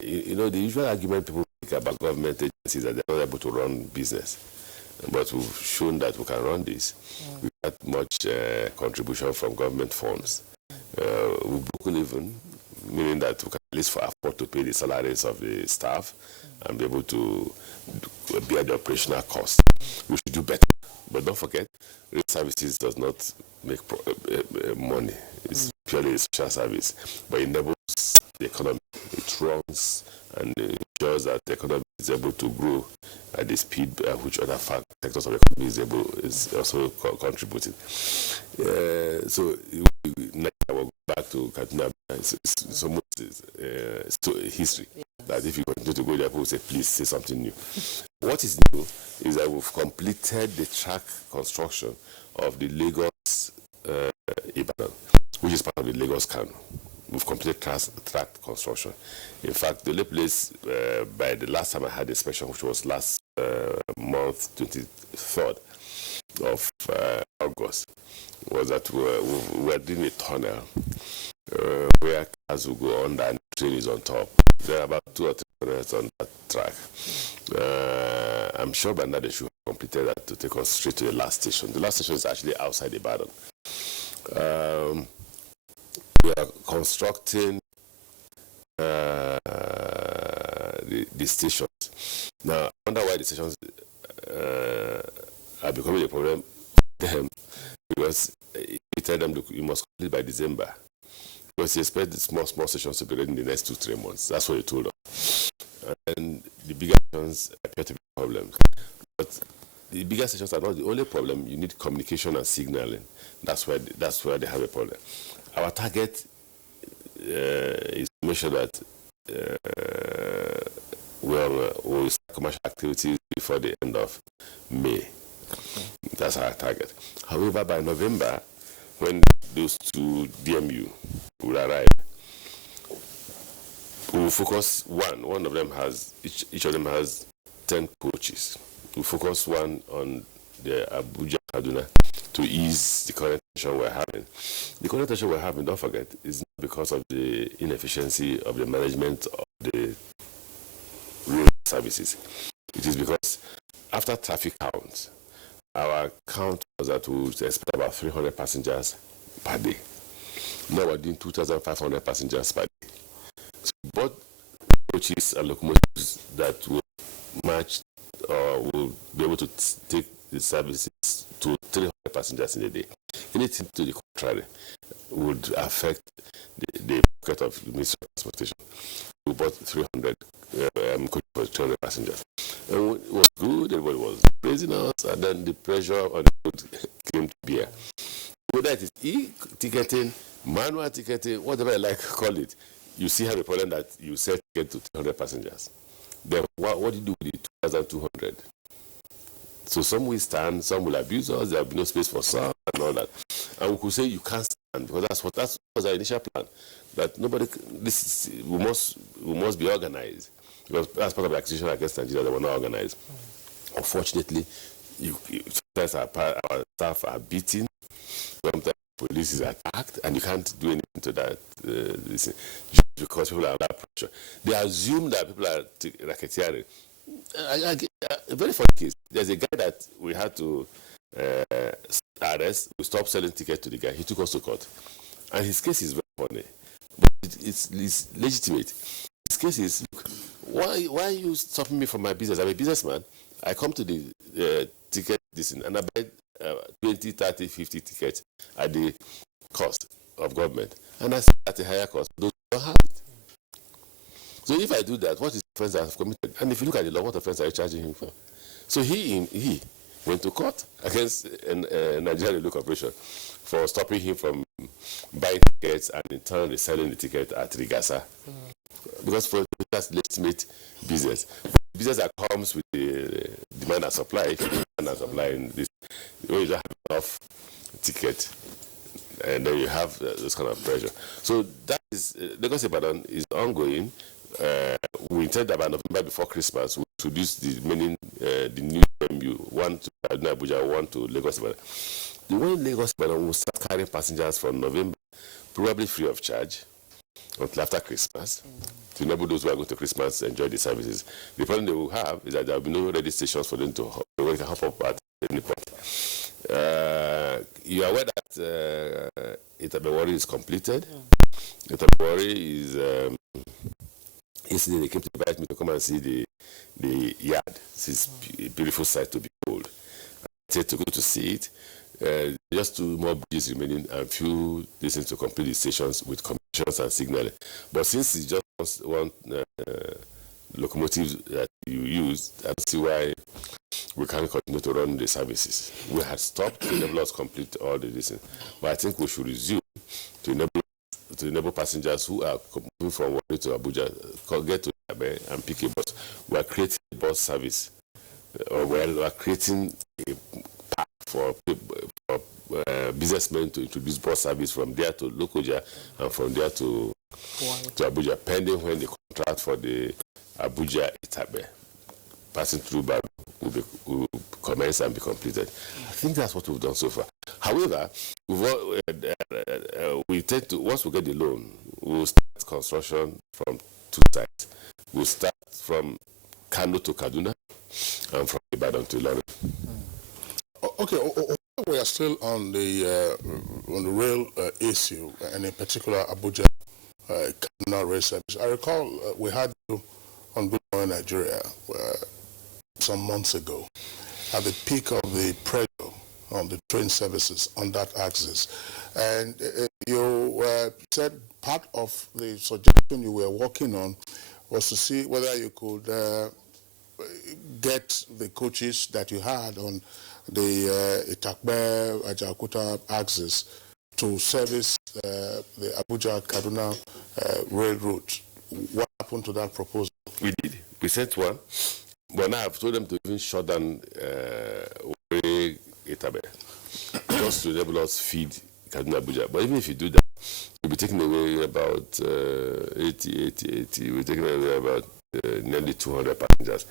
You know, the usual argument people make about government agencies that they're not able to run business, but we've shown that we can run this. We've had much contribution from government funds. We've broken even, meaning that we can at least afford to pay the salaries of the staff and be able to bear the operational cost. We should do better. But don't forget, rail services does not make money. It's purely a social service. But it enables the economy. It runs and ensures that the economy is able to grow at the speed at which other sectors of the economy is also contributing. So now we'll go back to Kaduna. It's almost history. That if you continue to go there, people say, please say something new. What is new is that we've completed the track construction of the Lagos Ibadan, which is part of the Lagos Kano. We've completed track construction. In fact, the only place by the last time I had the inspection, which was last month, 23rd of August, was that we were doing a tunnel where cars will go under and the train is on top. There are about 2 or 3 tunnels on that track. I'm sure by now they should have completed that to take us straight to the last station. The last station is actually outside Ibadan. We are constructing the stations. Now, I wonder why the stations are becoming a problem for them, because we tell them, look, you must complete by December. Because you expect the small stations to be ready in the next 2-3 months. That's what you told us. And the bigger stations appear to be problems. But the bigger stations are not the only problem. You need communication and signaling. That's where they have a problem. Our target is to make sure that we'll start commercial activities before the end of May. That's our target. However, by November, when those 2 DMU will arrive, we will focus one of them has, each of them has 10 coaches. We'll focus one on the Abuja-Kaduna to ease the current tension we're having. The current tension we're having, don't forget, is not because of the inefficiency of the management of the rail services. It is because after traffic counts, our count was that we would expect about 300 passengers per day. Now we're doing 2,500 passengers per day. So both coaches and locomotives that will match or will be able to take the services to 300 passengers in a day. Anything to the contrary would affect the pocket of the Ministry of Transportation. We bought 300 coaches for 300 passengers. And it was good, everybody was praising us, and then the pressure on the road came to bear. Whether it is e-ticketing, manual ticketing, whatever you like, call it, you still have a problem that you sell ticket to 300 passengers. Then what do you do with the 2,200? So some will stand, some will abuse us, there will be no space for some and all that. And we could say you can't stand, because that was our initial plan. That we must be organized. Because as part of the acquisition against Nigeria, they were not organized. Unfortunately, sometimes our staff are beaten, sometimes police is attacked, and you can't do anything to that just because people are under pressure. They assume that people are racketeering. A very funny case. There's a guy that we had to arrest, we stopped selling tickets to the guy. He took us to court. And his case is very funny. But it's legitimate. His case is, look, why are you stopping me from my business? I'm a businessman. I come to the ticket and I buy 20, 30, 50 tickets at the cost of government. And I sell at a higher cost. Those don't have it. So if I do that, what is the offense I have committed? And if you look at the law, what offense are you charging him for? So he went to court against a Nigerian Railway Corporation for stopping him from buying tickets and in turn selling the ticket at Rigasa. Because for that's legitimate business. Business that comes with the demand and supply, if you demand and supply in this, you don't have enough ticket, and then you have this kind of pressure. So that is, Lagos Ibadan is ongoing. We intend about November before Christmas we introduce the new MU, one to Abuja, one to Lagos Ibadan. The one in Lagos Ibadan will start carrying passengers from November, probably free of charge, until after Christmas, to enable those who are going to Christmas enjoy the services. The problem they will have is that there will be no ready stations for them to hop up at any point. You are aware that Itabewari is completed. Itabewari is yesterday they came to invite me to come and see the yard. It's a beautiful sight to behold. I said to go to see it. Just 2 more bridges remaining and few distance to complete the stations with commissions and signaling. But since it's just one locomotive that you use, I don't see why we can't continue to run the services. We had stopped to enable us complete all the distance. But I think we should resume to enable passengers who are moving from Warri to Abuja get to Abe and pick a bus. We are creating a bus service. We are creating a path for businessmen to introduce bus service from there to Lokoja and from there to Abuja, pending when the contract for the Abuja Itabe passing through Babu will commence and be completed. I think that's what we've done so far. However, we tend to, once we get the loan, we'll start construction from 2 sides. We'll start from Kano to Kaduna and from Ibadan to Ilorin. Okay, we are still on the rail issue, and in particular Abuja Kaduna rail service. I recall we had you on Good Morning Nigeria some months ago at the peak of the pressure on the train services on that axis, and you said part of the suggestion you were working on was to see whether you could get the coaches that you had on the Itakbe Ajaokuta axis to service the Abuja-Kaduna railroad. What happened to that proposal? We did. We sent one, but now I've told them to even shut down Itabe just to enable us feed Kaduna Abuja. But even if you do that, you'll be taking away about 80. We're taking away about nearly 200 passengers.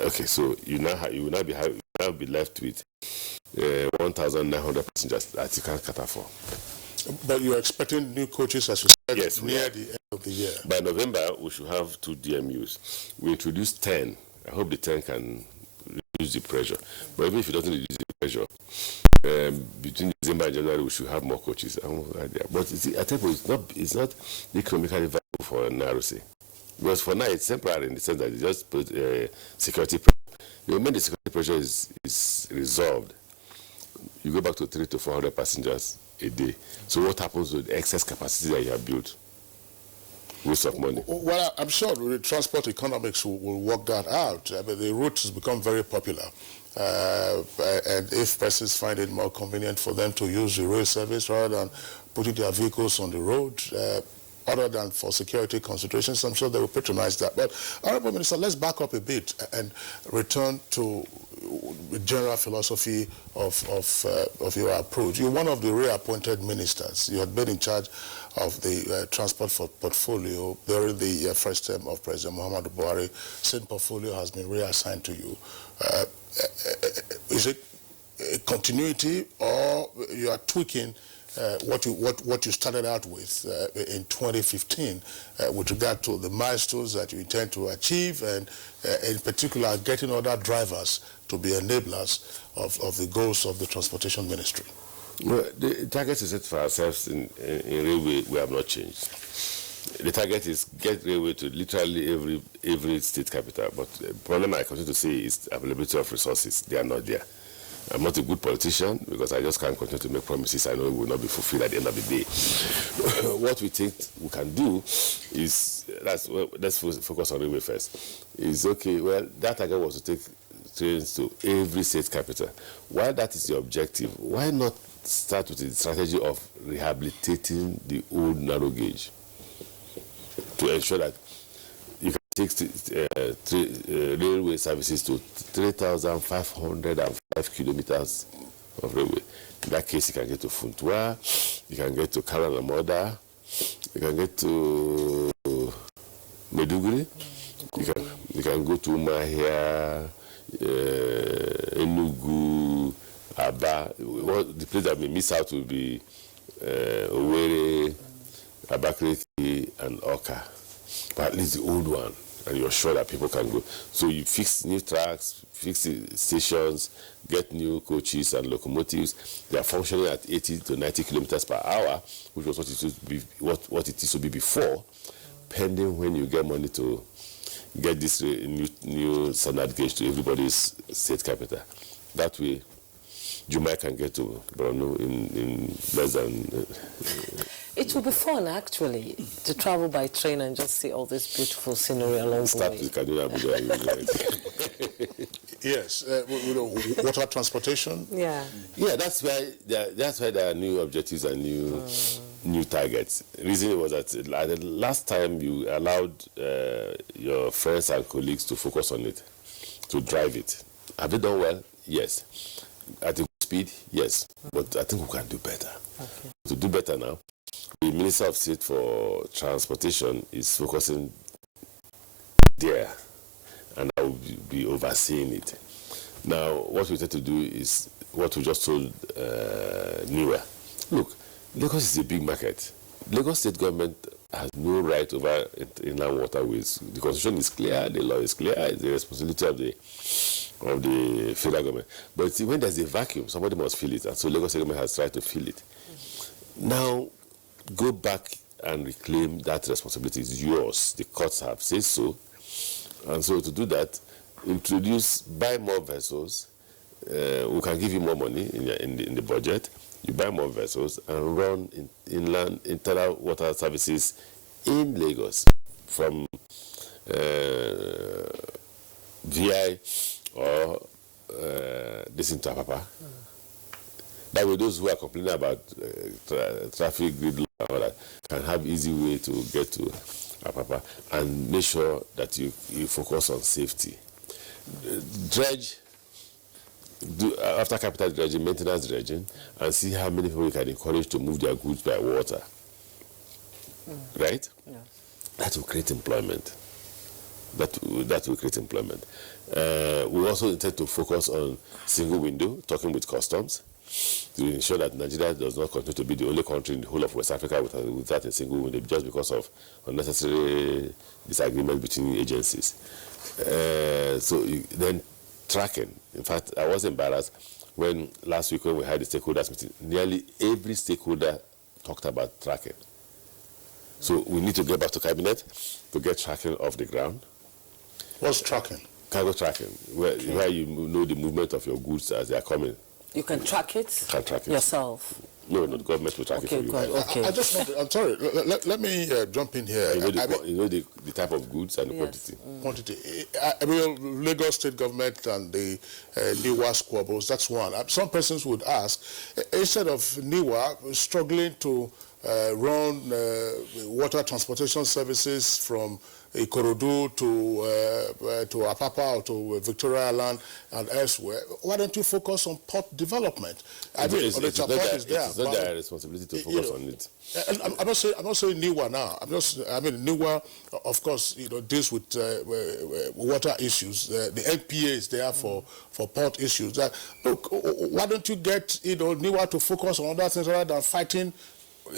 Okay, so you will now be left with 1,900 passengers that you can't cater for. But you're expecting new coaches, as you said, yes, near the end of the year. By November, we should have 2 DMUs. We introduced 10. I hope the 10 can reduce the pressure. But even if it doesn't reduce the pressure, between December and January, we should have more coaches. But I tell you, it's not economically viable for NRC. Because for now, it's temporary in the sense that it just put security pressure. The moment the security pressure is resolved, you go back to 300 to 400 passengers a day. So what happens with the excess capacity that you have built? Waste of money. Well, I'm sure the transport economics will work that out. I mean, the route has become very popular. And if persons find it more convenient for them to use the rail service rather than putting their vehicles on the road, other than for security considerations, I'm sure they will patronize that. But, Honorable Minister, let's back up a bit and return to the general philosophy of your approach. You're one of the reappointed ministers. You had been in charge of the transport portfolio during the first term of President Muhammadu Buhari. Same portfolio has been reassigned to you. Is it a continuity, or you are tweaking what you started out with in 2015 with regard to the milestones that you intend to achieve, and in particular getting other drivers to be enablers of the goals of the transportation ministry? Well, the target is set for ourselves in railway. We have not changed. The target is get railway to literally every state capital. But the problem I continue to say is availability of resources. They are not there. I'm not a good politician because I just can't continue to make promises I know will not be fulfilled at the end of the day. What we think we can do is, let's focus on railway first. Is okay, well, that target was to take trains to every state capital. While that is the objective, why not start with the strategy of rehabilitating the old narrow gauge to ensure that you can take railway services to 3,505 kilometers of railway. In that case, you can get to Funtua, you can get to Kalalamoda, you can get to Meduguri, you can go to Umahia, Enugu, Aba. The place that may miss out will be Owerri, Abakaliki, and Oka. But at least the old one, and you're sure that people can go. So you fix new tracks, fix the stations, get new coaches and locomotives. They are functioning at 80 to 90 kilometers per hour, which was what it used to be before, pending when you get money to get this new standard gauge to everybody's state capital. That way, Jumai can get to Borno in less than... It will be fun, actually, to travel by train and just see all this beautiful scenery along the way. Yes, water transportation. Yeah. Yeah, that's why there are new objectives and new targets. The reason was that the last time you allowed your friends and colleagues to focus on it, to drive it. Have they done well? Yes. At a good speed? Yes. But I think we can do better. Okay. To do better now, the Minister of State for Transportation is focusing there, and I will be overseeing it. Now, what we try to do is what we just told Niwa. Look, Lagos is a big market. Lagos state government has no right over inland waterways. The constitution is clear, the law is clear, it's the responsibility of the federal government. But see, when there's a vacuum, somebody must fill it, and so Lagos state government has tried to fill it. Now, go back and reclaim that responsibility. It's yours. The courts have said so. And so to do that, buy more vessels. We can give you more money in the budget. You buy more vessels and run inland internal water services in Lagos from VI or this into Apapa. That way, those who are complaining about traffic grid law and all that can have easy way to get to Apapa and make sure that you focus on safety. Dredge, after capital dredging, maintenance dredging, and see how many people you can encourage to move their goods by water. Right? Yeah. That will create employment. That will create employment. We also intend to focus on single window, talking with customs, to ensure that Nigeria does not continue to be the only country in the whole of West Africa without a single window, just because of unnecessary disagreement between agencies. Then tracking. In fact, I was embarrassed when last week when we had the stakeholders meeting, nearly every stakeholder talked about tracking. So we need to get back to cabinet to get tracking off the ground. What's tracking? Cargo tracking, where you know the movement of your goods as they are coming. You can track it? Can track it yourself? No, the government will track it for you. Okay. I just want to, I'm sorry, let me jump in here. You know the type of goods and the quantity. Quantity. I mean, Lagos state government and the NIWA squabbles, that's one. Some persons would ask, instead of NIWA struggling to run water transportation services from Ikorodu to Apapa or to Victoria Island and elsewhere, why don't you focus on port development? It's not their responsibility to focus on it. I'm not saying NIWA now. NIWA, of course, deals with water issues. The NPA is there for port issues. Look, why don't you get NIWA to focus on other things rather than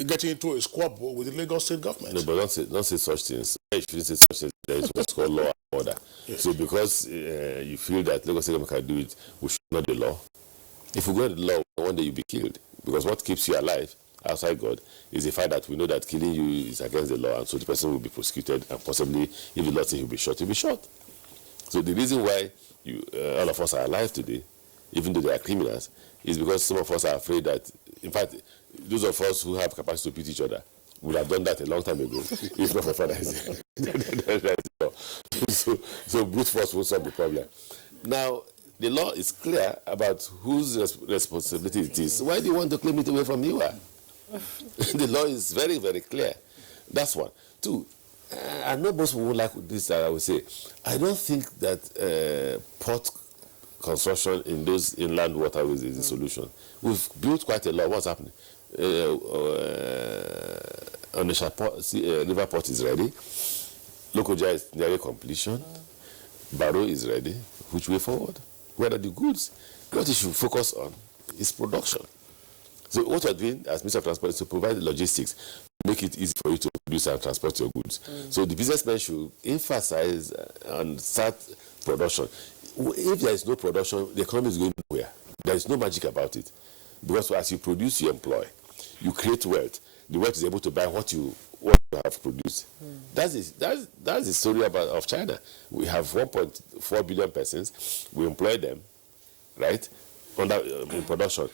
getting into a squabble with the Lagos state government? No, but don't say such things. If you say such things, there is what's called law and order. Yes. So because you feel that Lagos state government can do it, we should know the law. If we go to the law, one day you'll be killed. Because what keeps you alive outside God is the fact that we know that killing you is against the law, and so the person will be prosecuted, and possibly, if the law says he'll be shot, he'll be shot. So the reason why all of us are alive today, even though they are criminals, is because some of us are afraid that, in fact, those of us who have capacity to beat each other would have done that a long time ago, if not for father is so brute force will solve the problem. Now, the law is clear about whose responsibility it is. Why do you want to claim it away from you? The law is very, very clear. That's one. Two, I know most people won't like this, I would say. I don't think that port construction in those inland waterways is the solution. We've built quite a lot. What's happening? Onitsha River Port is ready. Lokoja is nearly completion. Barrow is ready. Which way forward? Where are the goods? What you should focus on is production. So what you're doing as Minister of Transport is to provide the logistics, make it easy for you to produce and transport your goods. So the businessmen should emphasize and start production. If there is no production, the economy is going nowhere. There is no magic about it. Because as you produce, you employ. You create wealth. The wealth is able to buy what you have produced. That's the story of China. We have 1.4 billion persons. We employ them, right, in production.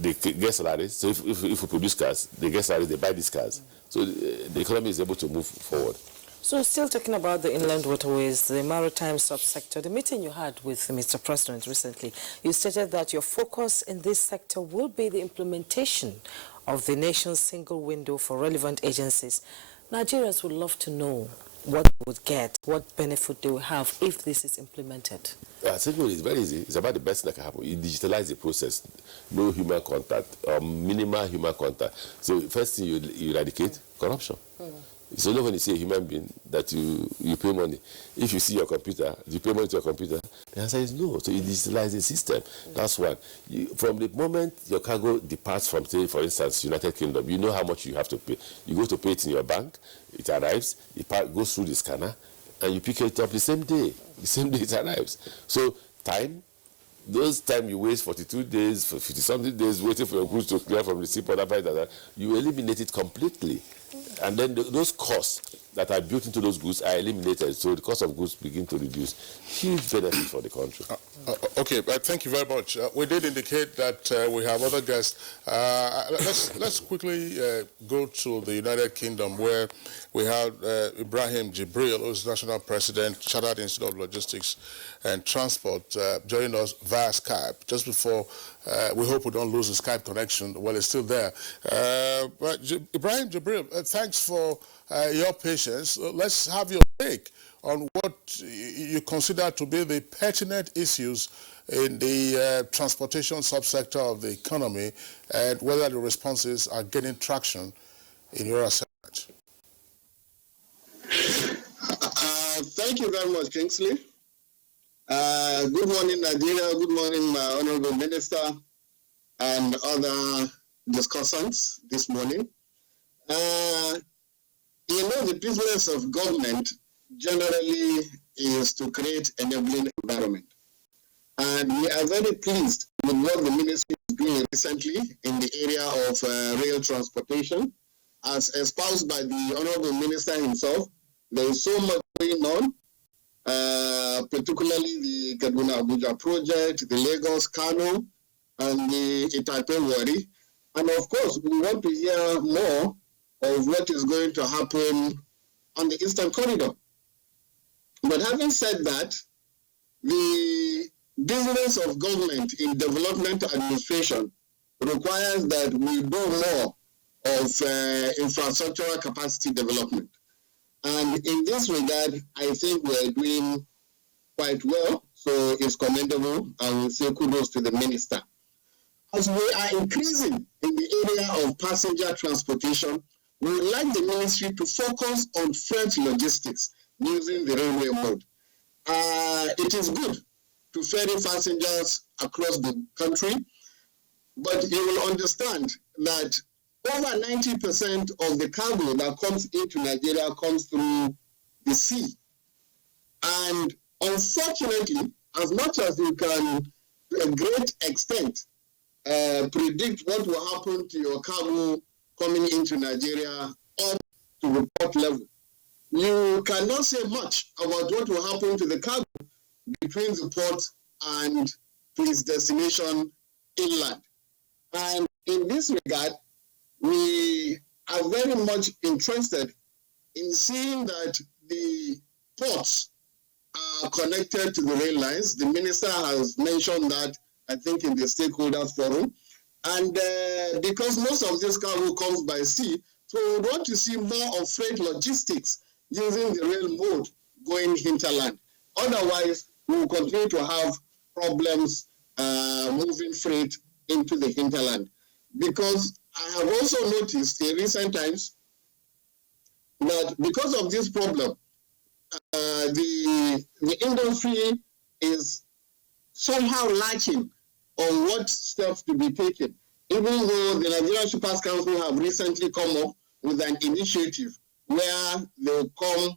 They get salaries. So if we produce cars, they get salaries, they buy these cars. So the economy is able to move forward. So still talking about the inland waterways, the maritime subsector, the meeting you had with Mr. President recently, you stated that your focus in this sector will be the implementation of the nation's single window for relevant agencies. Nigerians would love to know what they would get, what benefit they will have if this is implemented. Simple is very easy. It's about the best that can happen. You digitalize the process. No human contact, or minimal human contact. So first thing you eradicate corruption. It's only when you see a human being that you pay money. If you see your computer, do you pay money to your computer? The answer is no. So you digitalize the system. That's one. From the moment your cargo departs from, say, for instance, United Kingdom, you know how much you have to pay. You go to pay it in your bank, it arrives, it goes through the scanner, and you pick it up the same day. The same day it arrives. So time, those time you waste 42 days, for 50-something days waiting for your goods to clear from the seaport, you eliminate it completely. And then those costs that are built into those goods are eliminated, so the cost of goods begin to reduce. Huge benefit for the country. Okay, thank you very much. We did indicate that we have other guests. Let's quickly go to the United Kingdom, where we have Ibrahim Jibril, who's National President, Chartered Institute of Logistics and Transport, joining us via Skype. Just before, we hope we don't lose the Skype connection while it's still there. Ibrahim Jibril, thanks for your patience. Let's have your take on what you consider to be the pertinent issues in the transportation subsector of the economy, and whether the responses are gaining traction in your assessment. Thank you very much, Kingsley. Good morning, Nigeria. Good morning, my Honorable Minister and other discussants this morning. The business of government generally is to create enabling environment. And we are very pleased with what the ministry is doing recently in the area of rail transportation. As espoused by the Honorable Minister himself, there is so much going on, particularly the Kaduna-Abuja project, the Lagos-Kano, and the Itate-Wari. And of course, we want to hear more of what is going to happen on the Eastern Corridor. But having said that, the business of government in development administration requires that we do more of infrastructural capacity development. And in this regard, I think we're doing quite well, so it's commendable, and we say kudos to the minister. As we are increasing in the area of passenger transportation, we would like the ministry to focus on freight logistics using the railway mode. It is good to ferry passengers across the country, but you will understand that over 90% of the cargo that comes into Nigeria comes through the sea. And unfortunately, as much as you can, to a great extent, predict what will happen to your cargo coming into Nigeria up to the port level. You cannot say much about what will happen to the cargo between the port and to its destination inland. And in this regard, we are very much interested in seeing that the ports are connected to the rail lines. The minister has mentioned that, I think, in the stakeholders forum. And because most of this cargo comes by sea, so we want to see more of freight logistics using the rail mode going hinterland. Otherwise, we will continue to have problems moving freight into the hinterland. Because I have also noticed in recent times that because of this problem, the industry is somehow lacking on what steps to be taken, even though the Nigerian Shippers Council have recently come up with an initiative where they'll come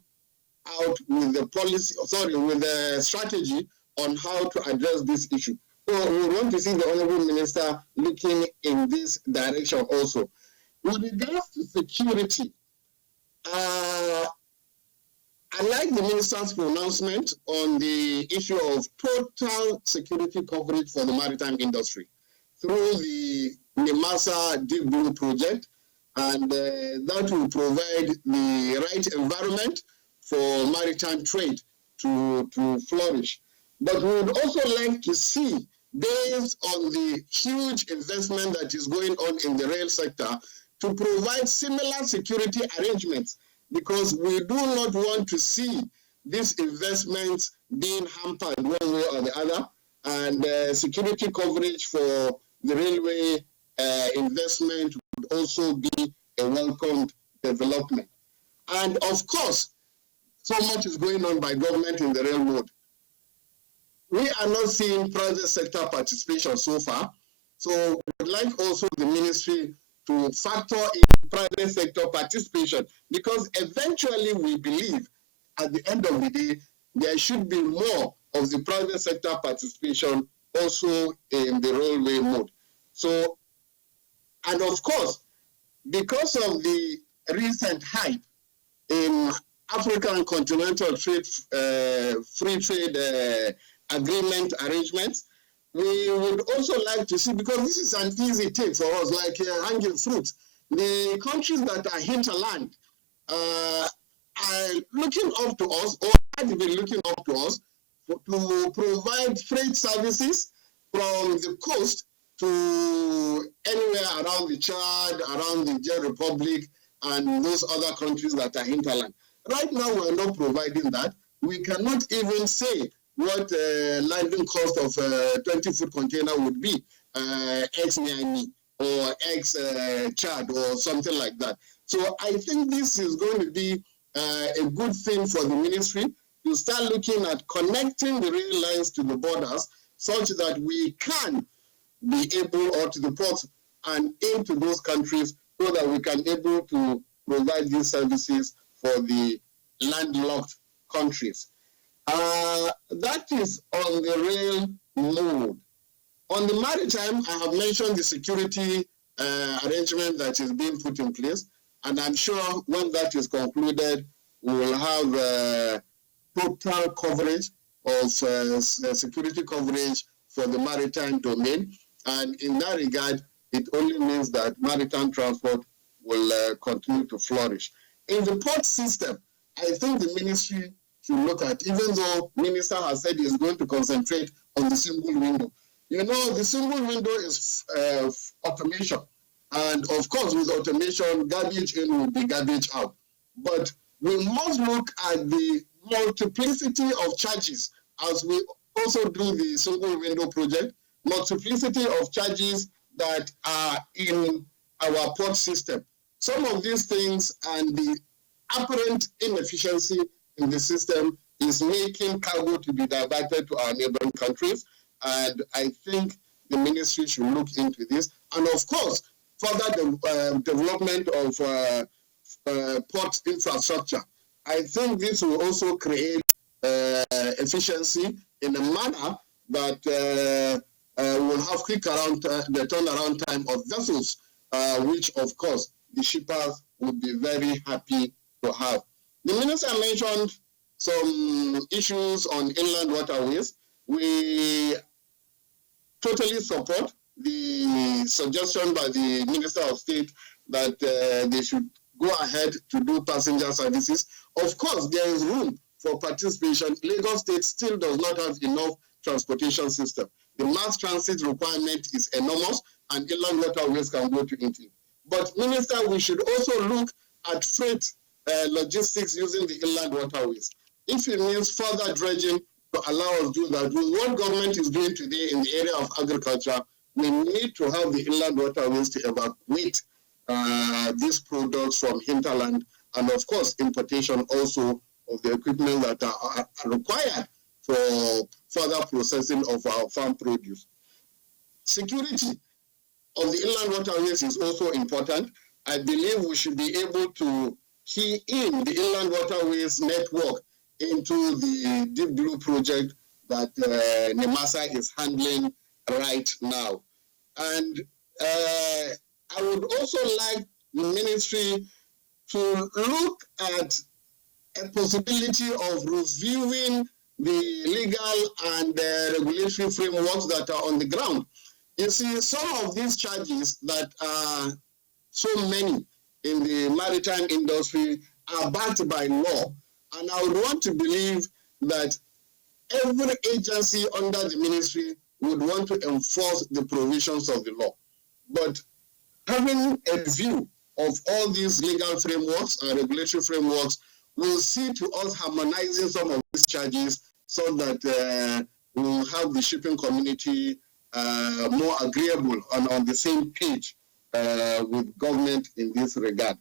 out with a policy, with a strategy on how to address this issue. So we want to see the Honorable Minister looking in this direction also. With regards to security, I like the Minister's pronouncement on the issue of total security coverage for the maritime industry through the NIMASA Deep Blue project, and that will provide the right environment for maritime trade to flourish. But we would also like to see, based on the huge investment that is going on in the rail sector, to provide similar security arrangements, because we do not want to see these investments being hampered one way or the other, and security coverage for the railway investment would also be a welcomed development. And of course, so much is going on by government in the railroad. We are not seeing private sector participation so far, so we would like also the ministry to factor in private sector participation, because eventually we believe at the end of the day, there should be more of the private sector participation also in the railway mode. So, and of course, because of the recent hype in African continental trade, free trade agreement arrangements, we would also like to see, because this is an easy take for us, like hanging fruit. The countries that are hinterland are looking up to us, or have been looking up to us, to provide freight services from the coast to anywhere around the Chad, around the Niger Republic, and those other countries that are hinterland. Right now, we are not providing that. We cannot even say what landing cost of a 20-foot container would be, ex-Niamey or ex-Chad or something like that. So I think this is going to be a good thing for the ministry to start looking at connecting the rail lines to the borders, such that we can be able, or to the ports and into those countries, so that we can be able to provide these services for the landlocked countries. That is on the rail mode. On the maritime, I have mentioned the security arrangement that is being put in place, and I'm sure when that is concluded, we will have total coverage of security coverage for the maritime domain. And in that regard, it only means that maritime transport will continue to flourish. In the port system, I think the ministry should look at, even though Minister has said he is going to concentrate on the single window. You know, the single window is automation. And of course, with automation, garbage in will be garbage out. But we must look at the multiplicity of charges, as we also do the single window project, multiplicity of charges that are in our port system. Some of these things and the apparent inefficiency in the system is making cargo to be diverted to our neighboring countries. And I think the ministry should look into this. And of course, further development of port infrastructure. I think this will also create efficiency in a manner that will have the turnaround time of vessels, which of course the shippers would be very happy to have. The minister mentioned some issues on inland waterways. We totally support the suggestion by the Minister of State that they should go ahead to do passenger services. Of course, there is room for participation. Lagos State still does not have enough transportation system. The mass transit requirement is enormous, and inland waterways can go to it. But, Minister, we should also look at freight logistics using the inland waterways. If it means further dredging to allow us to do that, with what government is doing today in the area of agriculture, we need to have the inland waterways to evacuate these products from hinterland, and of course, importation also of the equipment that are required for further processing of our farm produce. Security of the inland waterways is also important. I believe we should be able to key in the inland waterways network into the Deep Blue project that NEMASA is handling right now. And I would also like the ministry to look at a possibility of reviewing the legal and regulatory frameworks that are on the ground. You see, some of these charges that are so many in the maritime industry are backed by law. And I would want to believe that every agency under the ministry would want to enforce the provisions of the law. But having a view of all these legal frameworks and regulatory frameworks will see to us harmonizing some of these charges so that we'll have the shipping community more agreeable and on the same page with government in this regard.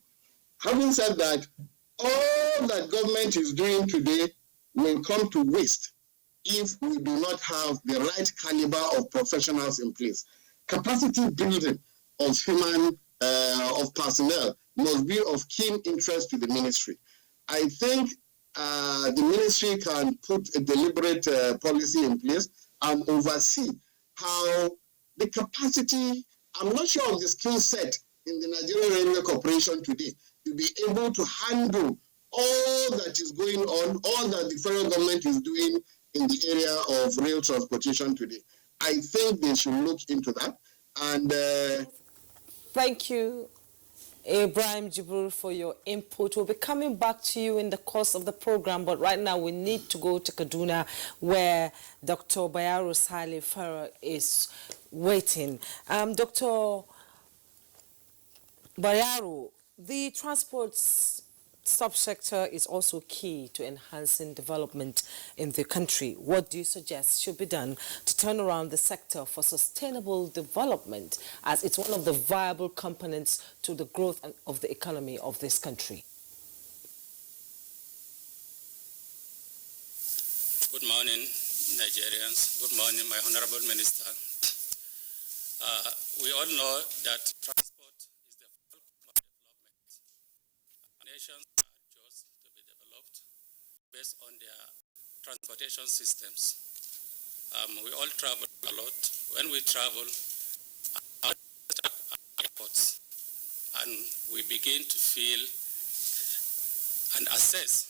Having said that, all that government is doing today will come to waste if we do not have the right caliber of professionals in place. Capacity building of human, of personnel must be of keen interest to the ministry. I think the ministry can put a deliberate policy in place and oversee how the capacity, I'm not sure of the skill set in the Nigerian Railway Corporation today to be able to handle all that is going on, all that the federal government is doing in the area of rail transportation today. I think they should look into that. And thank you, Ibrahim Jibril, for your input. We'll be coming back to you in the course of the program, but right now we need to go to Kaduna, where Dr. Bayaro Saleh Farah is waiting. Dr. Bayaro, the transport subsector is also key to enhancing development in the country. What do you suggest should be done to turn around the sector for sustainable development, as it's one of the viable components to the growth of the economy of this country? Good morning, Nigerians. Good morning, my Honorable Minister. We all know that transport is the fulcrum of development. Nations are just to be developed based on their transportation systems. We all travel a lot. When we travel, our airports, and we begin to feel and assess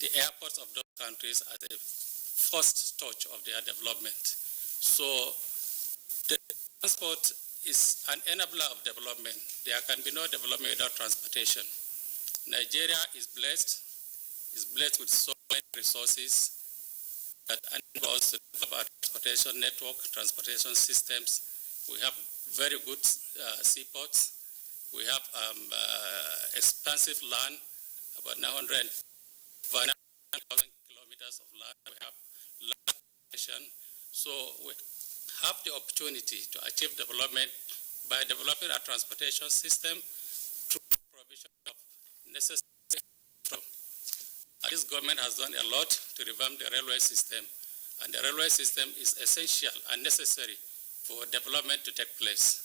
the airports of those countries as a first touch of their development. So the transport is an enabler of development. There can be no development without transportation. Nigeria is blessed with so many resources that enable us to develop our transportation network, transportation systems. We have very good seaports. We have expansive land, about 900,000 kilometers of land. We have land population. So we have the opportunity to achieve development by developing a transportation system through provision of necessary. This government has done a lot to revamp the railway system, and the railway system is essential and necessary for development to take place.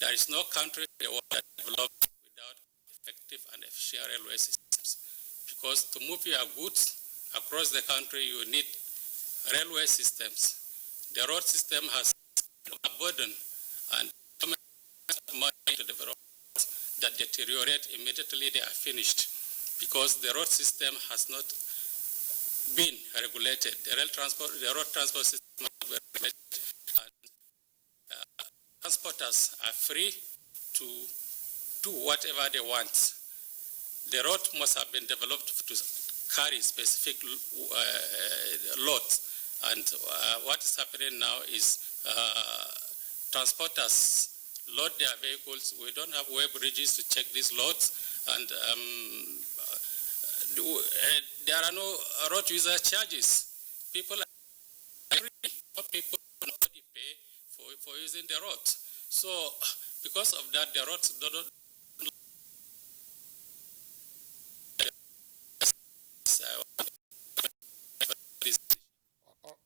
There is no country in the world that develops without effective and efficient railway systems, because to move your goods across the country, you need railway systems the road system has a burden, and government has money to develop that deteriorate immediately they are finished, because the road system has not been regulated. The road transport system has been regulated, and transporters are free to do whatever they want. The road must have been developed to carry specific loads, and what is happening now is transporters load their vehicles. We don't have way bridges to check these loads, and there are no road user charges. People are free. Nobody pay for using the road. So because of that, the roads don't.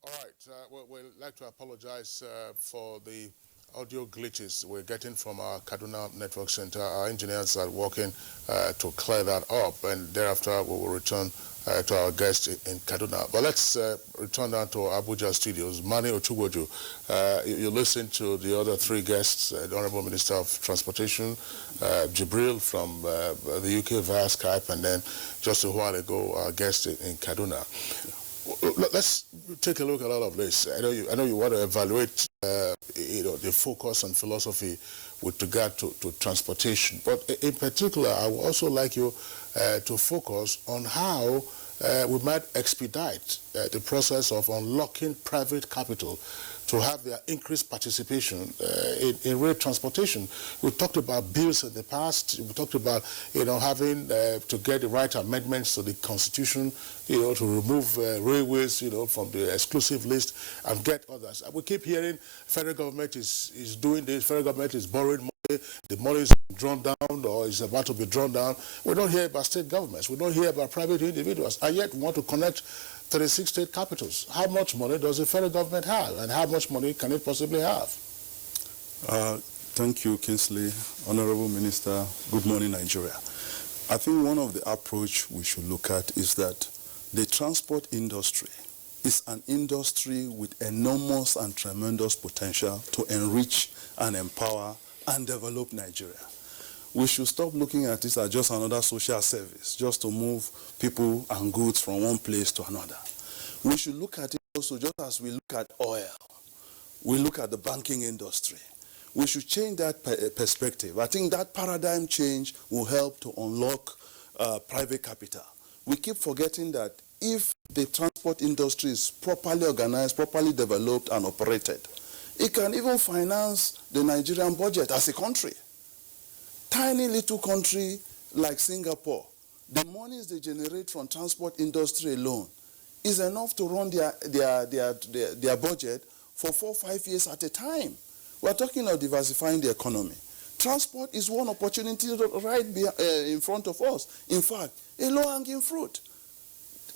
All right. We'd like to apologize for the audio glitches we're getting from our Kaduna Network Center. Our engineers are working to clear that up, and thereafter we will return to our guest in Kaduna. But let's return down to Abuja studios. Mani Ochugoju, you listened to the other three guests, the Honorable Minister of Transportation, Jibril from the UK via Skype, and then just a while ago, our guest in Kaduna. Let's take a look at all of this. I know you want to evaluate, the focus and philosophy with regard to transportation. But in particular, I would also like you to focus on how we might expedite the process of unlocking private capital to have their increased participation in rail transportation. We talked about bills in the past. We talked about, having to get the right amendments to the Constitution, to remove railways, from the exclusive list and get others. We keep hearing federal government is doing this, federal government is borrowing money, the money is drawn down or is about to be drawn down. We don't hear about state governments. We don't hear about private individuals. And yet we want to connect 36 state capitals. How much money does the federal government have, and how much money can it possibly have? Thank you, Kingsley. Honorable Minister, good morning, Nigeria. I think one of the approach we should look at is that the transport industry is an industry with enormous and tremendous potential to enrich and empower and develop Nigeria. We should stop looking at this as just another social service, just to move people and goods from one place to another. We should look at it also just as we look at oil. We look at the banking industry. We should change that perspective. I think that paradigm change will help to unlock private capital. We keep forgetting that if the transport industry is properly organized, properly developed and operated, it can even finance the Nigerian budget as a country. Tiny little country like Singapore, the monies they generate from transport industry alone is enough to run their budget for 4 or 5 years at a time. We're talking of diversifying the economy. Transport is one opportunity right in front of us. In fact, a low-hanging fruit.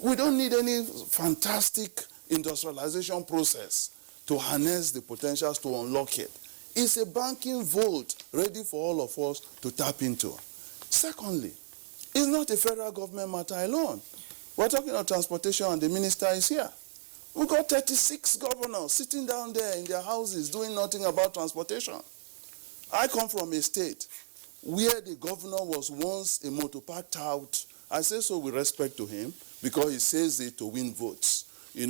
We don't need any fantastic industrialization process to harness the potentials to unlock it. It's a banking vault ready for all of us to tap into. Secondly, it's not a federal government matter alone. We're talking about transportation and the minister is here. We've got 36 governors sitting down there in their houses doing nothing about transportation. I come from a state where the governor was once a motor park tout. I say so with respect to him because he says it to win votes. He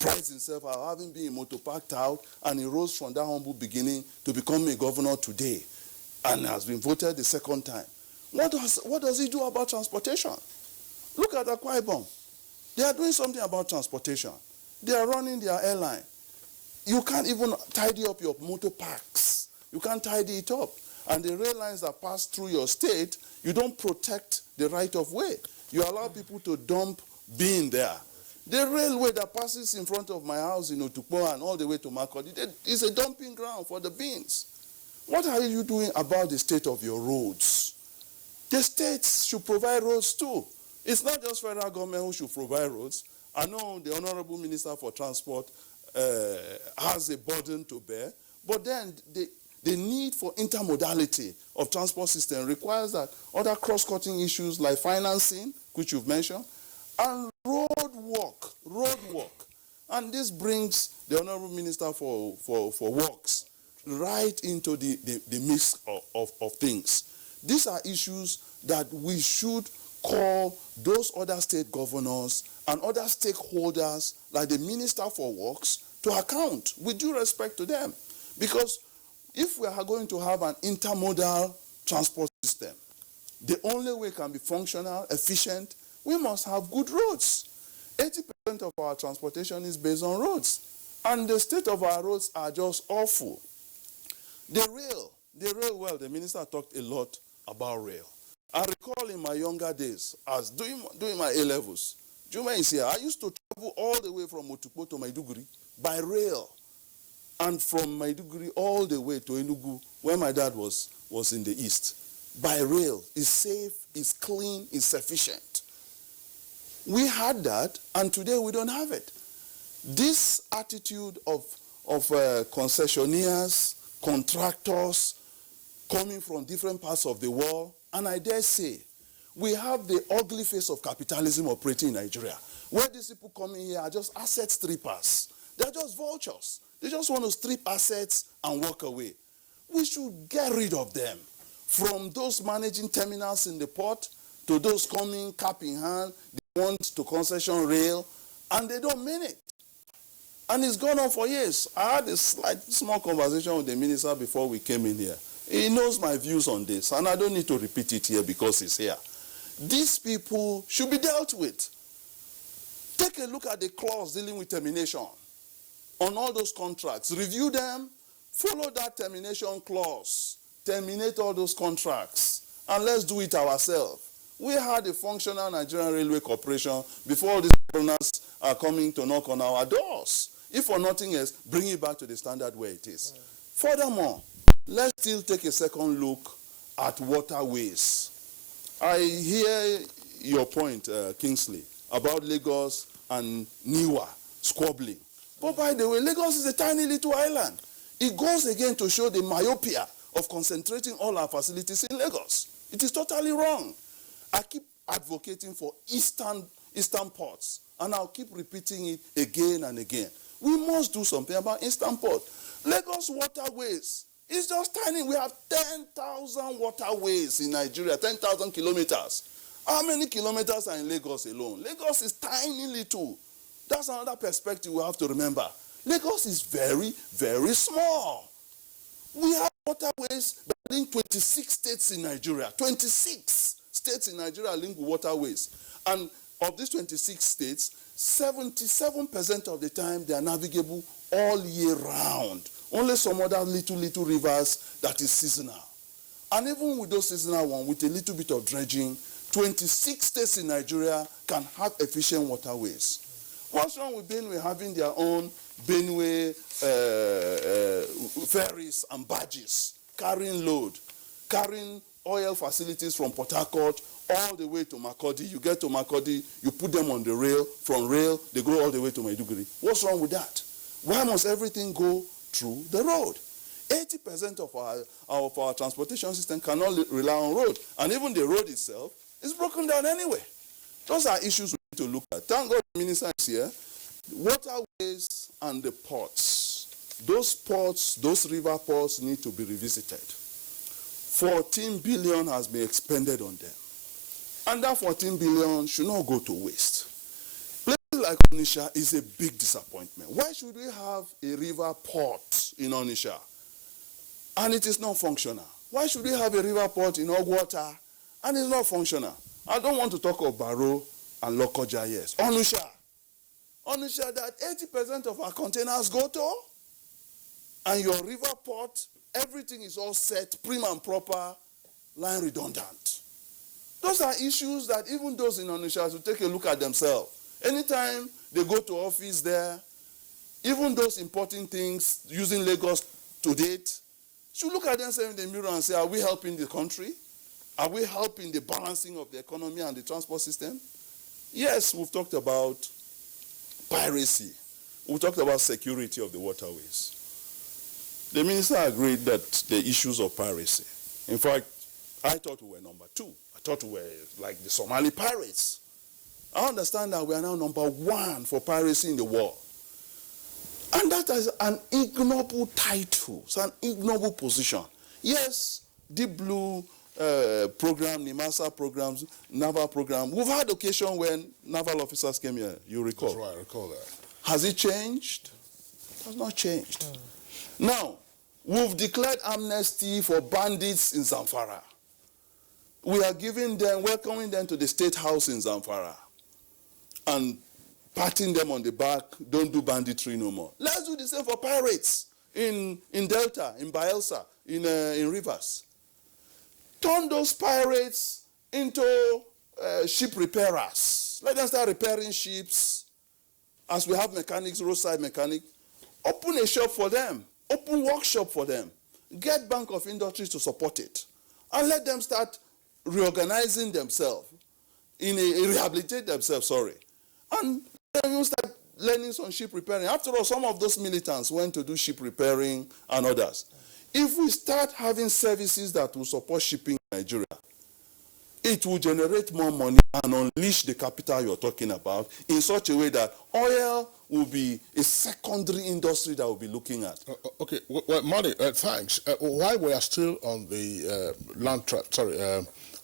prides himself on having been a motor park tout, and he rose from that humble beginning to become a governor today and has been voted the second time. What does he do about transportation? Look at Akwa Ibom. They are doing something about transportation. They are running their airline. You can't even tidy up your motor parks. You can't tidy it up. And the rail lines that pass through your state, you don't protect the right of way. You allow people to dump bean there. The railway that passes in front of my house in Otukpo and all the way to Makurdi is a dumping ground for the beans. What are you doing about the state of your roads? The states should provide roads too. It's not just federal government who should provide roads. I know the Honorable Minister for Transport has a burden to bear, but then the need for intermodality of transport system requires that other cross-cutting issues like financing, which you've mentioned, and road work. And this brings the Honorable Minister for Works right into the mix of things. These are issues that we should call those other state governors and other stakeholders like the Minister for Works to account, with due respect to them. Because if we are going to have an intermodal transport system, the only way it can be functional, efficient, we must have good roads. 80% of our transportation is based on roads. And the state of our roads are just awful. The rail, well, the minister talked a lot about rail. I recall in my younger days, as doing my A-levels, Juma is here, I used to travel all the way from Otukpo to Maiduguri by rail. And from Maiduguri all the way to Enugu, where my dad was in the east, by rail. It's safe, it's clean, it's sufficient. We had that, and today we don't have it. This attitude of concessionaires, contractors, coming from different parts of the world, and I dare say, we have the ugly face of capitalism operating in Nigeria, where these people coming here are just asset strippers. They're just vultures. They just want to strip assets and walk away. We should get rid of them. From those managing terminals in the port to those coming cap in hand, they want to concession rail, and they don't mean it. And it's gone on for years. I had a small conversation with the minister before we came in here. He knows my views on this, and I don't need to repeat it here because he's here. These people should be dealt with. Take a look at the clause dealing with termination on all those contracts. Review them, follow that termination clause, terminate all those contracts, and let's do it ourselves. We had a functional Nigerian Railway Corporation before all these foreigners are coming to knock on our doors. If for nothing else, bring it back to the standard where it is. Furthermore, let's still take a second look at waterways. I hear your point, Kingsley, about Lagos and Niwa squabbling. But by the way, Lagos is a tiny little island. It goes again to show the myopia of concentrating all our facilities in Lagos. It is totally wrong. I keep advocating for eastern ports, and I'll keep repeating it again and again. We must do something about eastern port. Lagos waterways is just tiny. We have 10,000 waterways in Nigeria, 10,000 kilometers. How many kilometers are in Lagos alone? Lagos is tiny little. That's another perspective we have to remember. Lagos is very, very small. We have waterways that link 26 states in Nigeria. 26 states in Nigeria are linked with waterways. And of these 26 states, 77% of the time they are navigable all year round. Only some other little rivers that is seasonal. And even with those seasonal ones, with a little bit of dredging, 26 states in Nigeria can have efficient waterways. What's wrong with Benue having their own Benue ferries and barges, carrying load, carrying oil facilities from Port Harcourt all the way to Makurdi? You get to Makurdi, you put them on the rail, from rail, they go all the way to Maiduguri. What's wrong with that? Why must everything go through the road? 80% of our transportation system cannot rely on road. And even the road itself is broken down anyway. Those are issues we need to look at. Thank God the minister is here. Waterways and the ports. Those ports, those river ports need to be revisited. 14 billion has been expended on them. And that 14 billion should not go to waste. Places like Onitsha is a big disappointment. Why should we have a river port in Onitsha and it is not functional? Why should we have a river port in Ogwata and it's not functional? I don't want to talk of Baro and Lokoja, yes. Onitsha that 80% of our containers go to, and your river port, everything is all set, prim and proper, line redundant. Those are issues that even those in Onitsha should take a look at themselves. Anytime they go to office there, even those importing things using Lagos to date, should look at themselves in the mirror and say, are we helping the country? Are we helping the balancing of the economy and the transport system? Yes, we've talked about piracy. We've talked about security of the waterways. The minister agreed that the issues of piracy. In fact, I thought we were number 2. I thought we were like the Somali pirates. I understand that we are now number 1 for piracy in the world. And that is an ignoble title. It's an ignoble position. Yes, Deep Blue program, NIMASA programs, naval program. We've had occasion when naval officers came here, you recall. That's right, I recall that. Has it changed? It has not changed. Now, we've declared amnesty for bandits in Zamfara. We are giving them, welcoming them to the State House in Zamfara and patting them on the back, don't do banditry no more. Let's do the same for pirates in Delta, in Bayelsa, in Rivers. Turn those pirates into ship repairers. Let them start repairing ships. As we have mechanics, roadside mechanic, open a shop for them, open workshop for them, get Bank of Industries to support it, and let them start reorganizing themselves, rehabilitate themselves, sorry. And then you start learning some ship repairing. After all, some of those militants went to do ship repairing and others. If we start having services that will support shipping in Nigeria, it will generate more money and unleash the capital you're talking about in such a way that oil will be a secondary industry that we'll be looking at. Okay, well, Mali, thanks. While we are still on the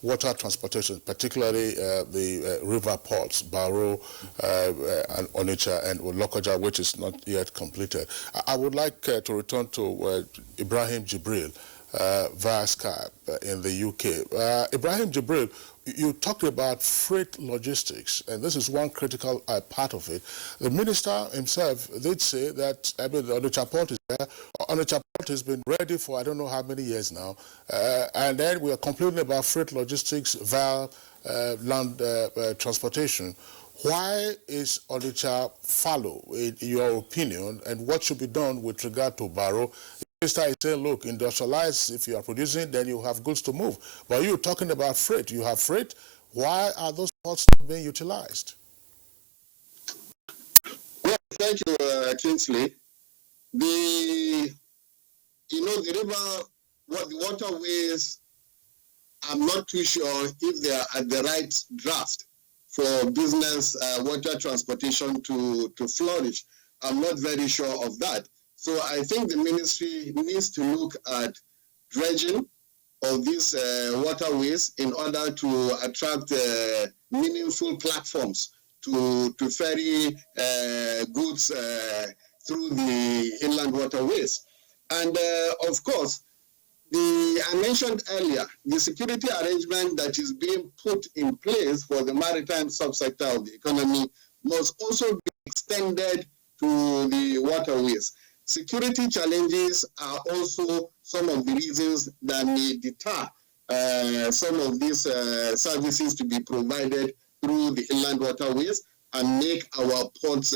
water transportation, particularly the river ports, Baro and Onitsha and Lokoja, which is not yet completed, I would like to return to Ibrahim Jibril via Skype in the UK. Ibrahim Jibril, you talked about freight logistics, and this is one critical part of it. The minister himself did say that the Onitsha port is there. Onitsha port has been ready for I don't know how many years now, and then we are complaining about freight logistics via land transportation. Why is Onitsha fallow, in your opinion, and what should be done with regard to Baro? The minister is saying, look, industrialize, if you are producing, then you have goods to move. But you're talking about freight. You have freight. Why are those ports not being utilized? Well, thank you, Kingsley. The river, the waterways, I'm not too sure if they are at the right draft for business water transportation to flourish. I'm not very sure of that. So I think the ministry needs to look at dredging of these waterways in order to attract meaningful platforms to ferry goods through the inland waterways. And of course, I mentioned earlier, the security arrangement that is being put in place for the maritime subsector of the economy must also be extended to the waterways. Security challenges are also some of the reasons that may deter some of these services to be provided through the inland waterways and make our ports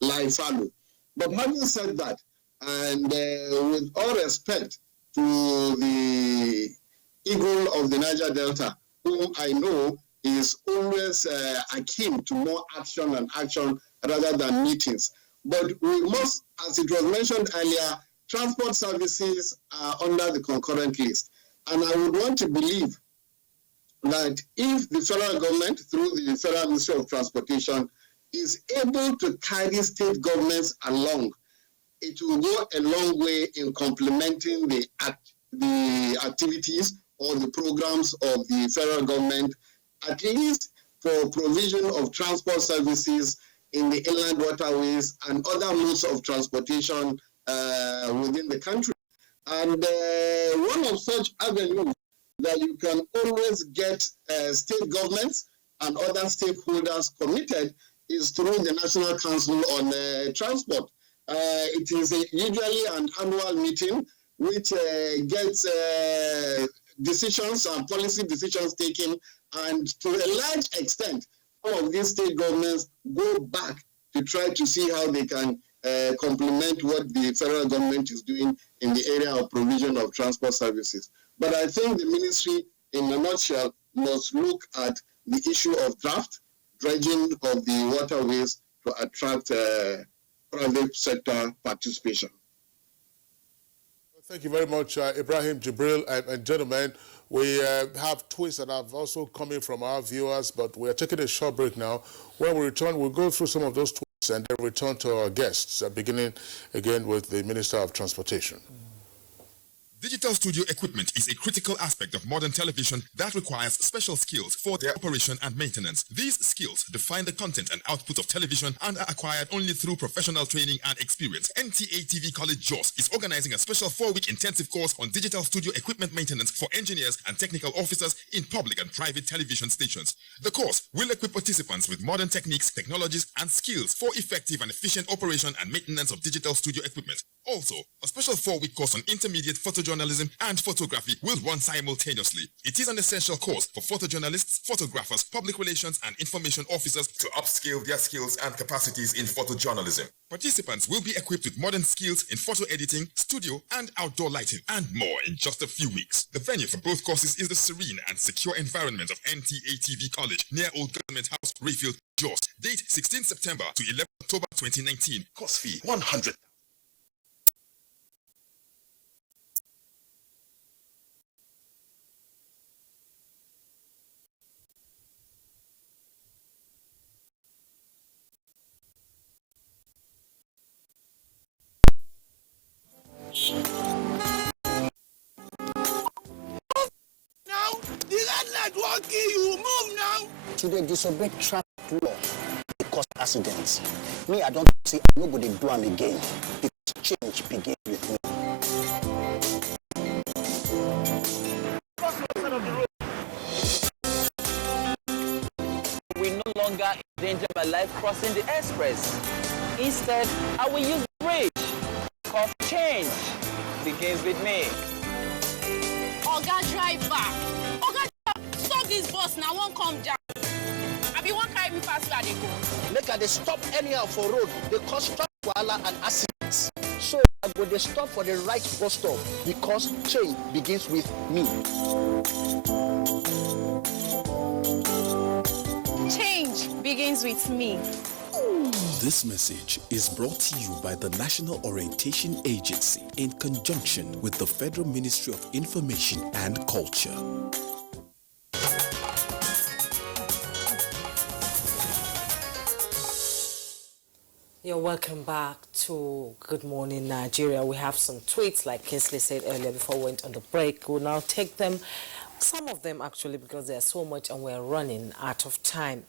lie fallow. But having said that, and with all respect to the Eagle of the Niger Delta, whom I know is always akin to more action and action rather than meetings. But we must, as it was mentioned earlier, transport services are under the concurrent list. And I would want to believe that if the federal government, through the Federal Ministry of Transportation, is able to carry state governments along, it will go a long way in complementing the activities or the programs of the federal government, at least for provision of transport services in the inland waterways and other modes of transportation within the country. And one of such avenues that you can always get state governments and other stakeholders committed is through the National Council on Transport. It is usually an annual meeting which gets decisions and policy decisions taken, and to a large extent, some of these state governments go back to try to see how they can complement what the federal government is doing in the area of provision of transport services. But I think the ministry, in a nutshell, must look at the issue of dredging of the waterways to attract private sector participation. Thank you very much, Ibrahim Jibril. And gentlemen, we have tweets that have also come in from our viewers, but we're taking a short break now. When we return, we'll go through some of those tweets. and then return to our guests, beginning again with the Minister of Transportation. Digital studio equipment is a critical aspect of modern television that requires special skills for their operation and maintenance. These skills define the content and output of television and are acquired only through professional training and experience. NTA TV College JOS is organizing a special 4-week intensive course on digital studio equipment maintenance for engineers and technical officers in public and private television stations. The course will equip participants with modern techniques, technologies, and skills for effective and efficient operation and maintenance of digital studio equipment. Also, a special 4-week course on intermediate photojournalism and photography will run simultaneously. It is an essential course for photojournalists, photographers, public relations, and information officers to upscale their skills and capacities in photojournalism. Participants will be equipped with modern skills in photo editing, studio, and outdoor lighting, and more in just a few weeks. The venue for both courses is the serene and secure environment of NTA TV College near Old Government House, Rayfield, Jos. Date 16 September to 11 October 2019. Course fee 100. Now, the red light won't kill you. Move now. Today, disobey traffic law because accidents. Me, I don't see nobody do them again because change begins with me. We no longer endanger my life crossing the express. Instead, I will use the bridge. Because change begins with me. Oga driver, stop this bus now, won't come down. I be one carry me past where they go. Make they stop anyhow for road. They cause traffic wahala and accidents. So I go they stop for the right bus stop because change begins with me. Change begins with me. This message is brought to you by the National Orientation Agency in conjunction with the Federal Ministry of Information and Culture. You're welcome back to Good Morning Nigeria. We have some tweets, like Kinsley said earlier before we went on the break. We'll now take them, some of them actually, because there's so much and we're running out of time.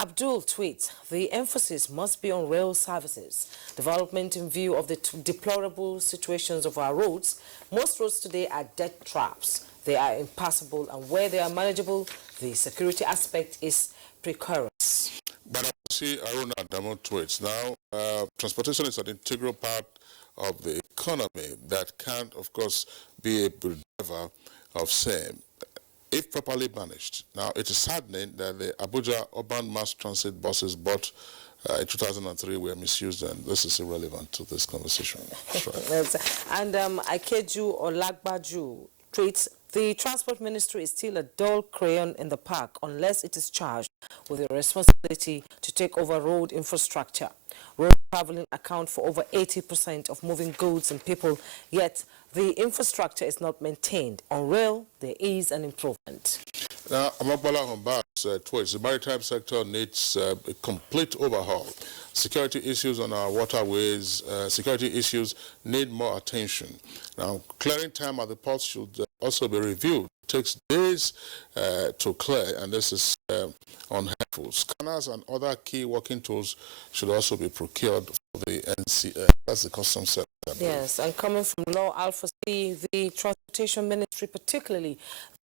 Abdul tweets, the emphasis must be on rail services, development in view of the deplorable situations of our roads. Most roads today are death traps. They are impassable, and where they are manageable, the security aspect is precarious. But I see Aruna Damo tweets now, transportation is an integral part of the economy that can, of course, be a driver of same, if properly managed. Now, it is saddening that the Abuja urban mass transit buses bought in 2003 were misused, and this is irrelevant to this conversation. Yes. And Ikeju Olagbaju tweets, the Transport Ministry is still a dull crayon in the park unless it is charged with the responsibility to take over road infrastructure. Road traveling account for over 80% of moving goods and people, yet the infrastructure is not maintained. On rail, there is an improvement. Now, Amabala Hombas tweets, the maritime sector needs a complete overhaul. Security issues on our waterways, security issues need more attention. Now, clearing time at the ports should also be reviewed. It takes days to clear, and this is unhelpful. Scanners and other key working tools should also be procured for the NCA. That's the customs sector. Yes, and coming from Law Alpha C, the Transportation Ministry particularly,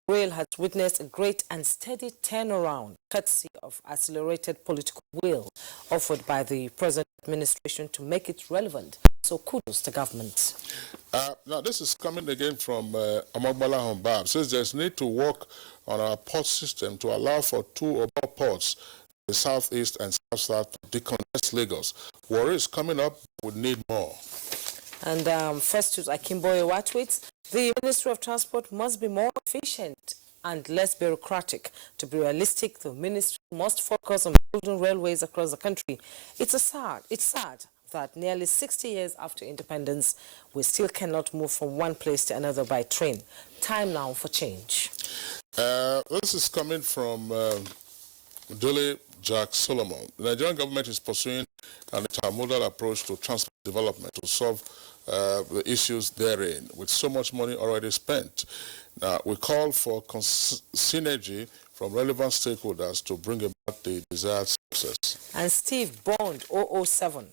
rail has witnessed a great and steady turnaround, courtesy of accelerated political will offered by the present administration to make it relevant. So kudos to government. Now, this is coming again from Amagbala Hombab. Says there's need to work on our port system to allow for 2 or more ports in the southeast and south to decongest Lagos. Worries coming up would need more. And first to Akimboye Watwitz, the Ministry of Transport must be more efficient and less bureaucratic. To be realistic, the ministry must focus on building railways across the country. It's sad that nearly 60 years after independence, we still cannot move from one place to another by train. Time now for change. This is coming from Dole Jack Solomon. The Nigerian government is pursuing an intermodal approach to transport development to solve the issues therein, with so much money already spent. Now, we call for synergy from relevant stakeholders to bring about the desired success. And Steve Bond, 007.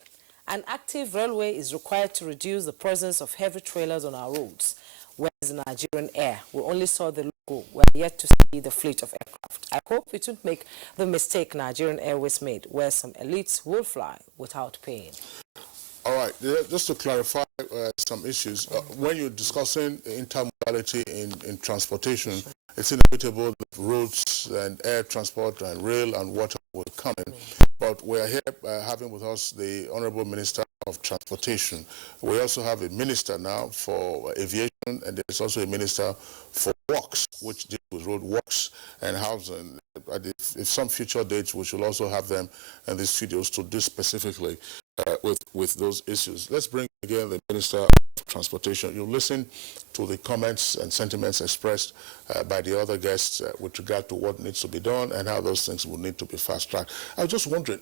An active railway is required to reduce the presence of heavy trailers on our roads, whereas in Nigerian Air, we only saw the logo. We are yet to see the fleet of aircraft. I hope it won't make the mistake Nigerian Airways made, where some elites will fly without paying. All right, just to clarify some issues, when you're discussing intermodality in transportation, it's inevitable that roads and air transport and rail and water will come in. But we are here having with us the Honorable Minister of Transportation. We also have a minister now for aviation, and there's also a minister for works, which deals with road works and housing. If some future dates, we should also have them in these studios to deal specifically with those issues. Let's bring again the Minister of Transportation. You listen to the comments and sentiments expressed by the other guests with regard to what needs to be done and how those things will need to be fast-tracked. I was just wondering,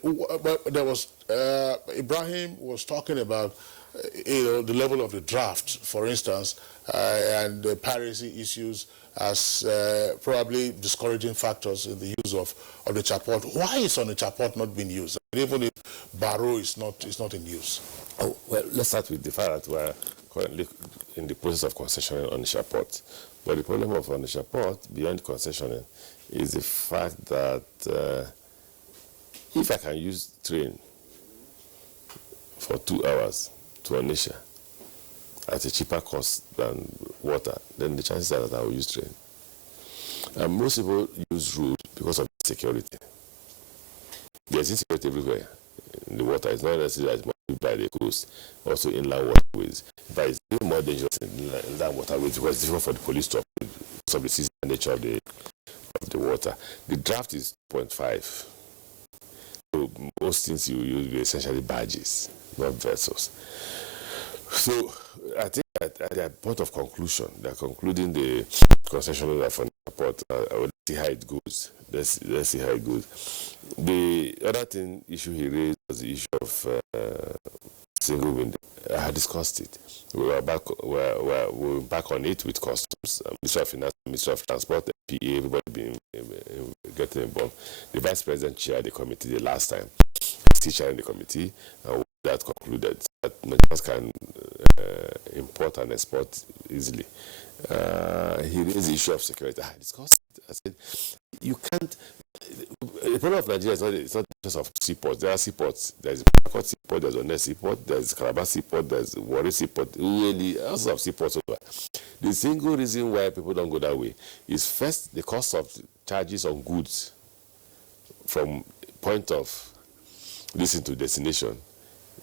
there was Ibrahim was talking about the level of the draft, for instance, and the piracy issues as probably discouraging factors in the use of the chapot. Why is on the chapot not being used? Even if Barrow is not in use. Oh, well, let's start with the fact that we're currently in the process of concessioning on the Port. But the problem of on the Port, beyond concessioning, is the fact that if I can use train for 2 hours to Onisha at a cheaper cost than water, then the chances are that I will use train. And most people use road because of security. There's insecurity everywhere in the water. It's not necessarily as much by the coast, also inland waterways. But it's even more dangerous in inland waterways because it's difficult for the police to operate because of the seasonal nature of the water. The draft is 0.5. So most things you use are essentially barges, not vessels. So I think at the point of conclusion, they're concluding the concession order for the port. I will see how it goes. Let's see how it goes. The other issue he raised was the issue of single window. I had discussed it. We were back on it with customs, Ministry of Finance, Ministry of Transport, PA, everybody being getting involved. The Vice President chaired the committee the last time. He's chairing the committee, and that concluded that Nigerians can import and export easily. He raised the issue of security. I discussed it. I said, you can't. The problem of Nigeria is not just of seaports. There are seaports. There's Port Seaport, there's Onne Seaport, there's Calabar Seaport, there's Warri Seaport. Really, lots of seaports over. The single reason why people don't go that way is first the cost of charges on goods from point of listen to destination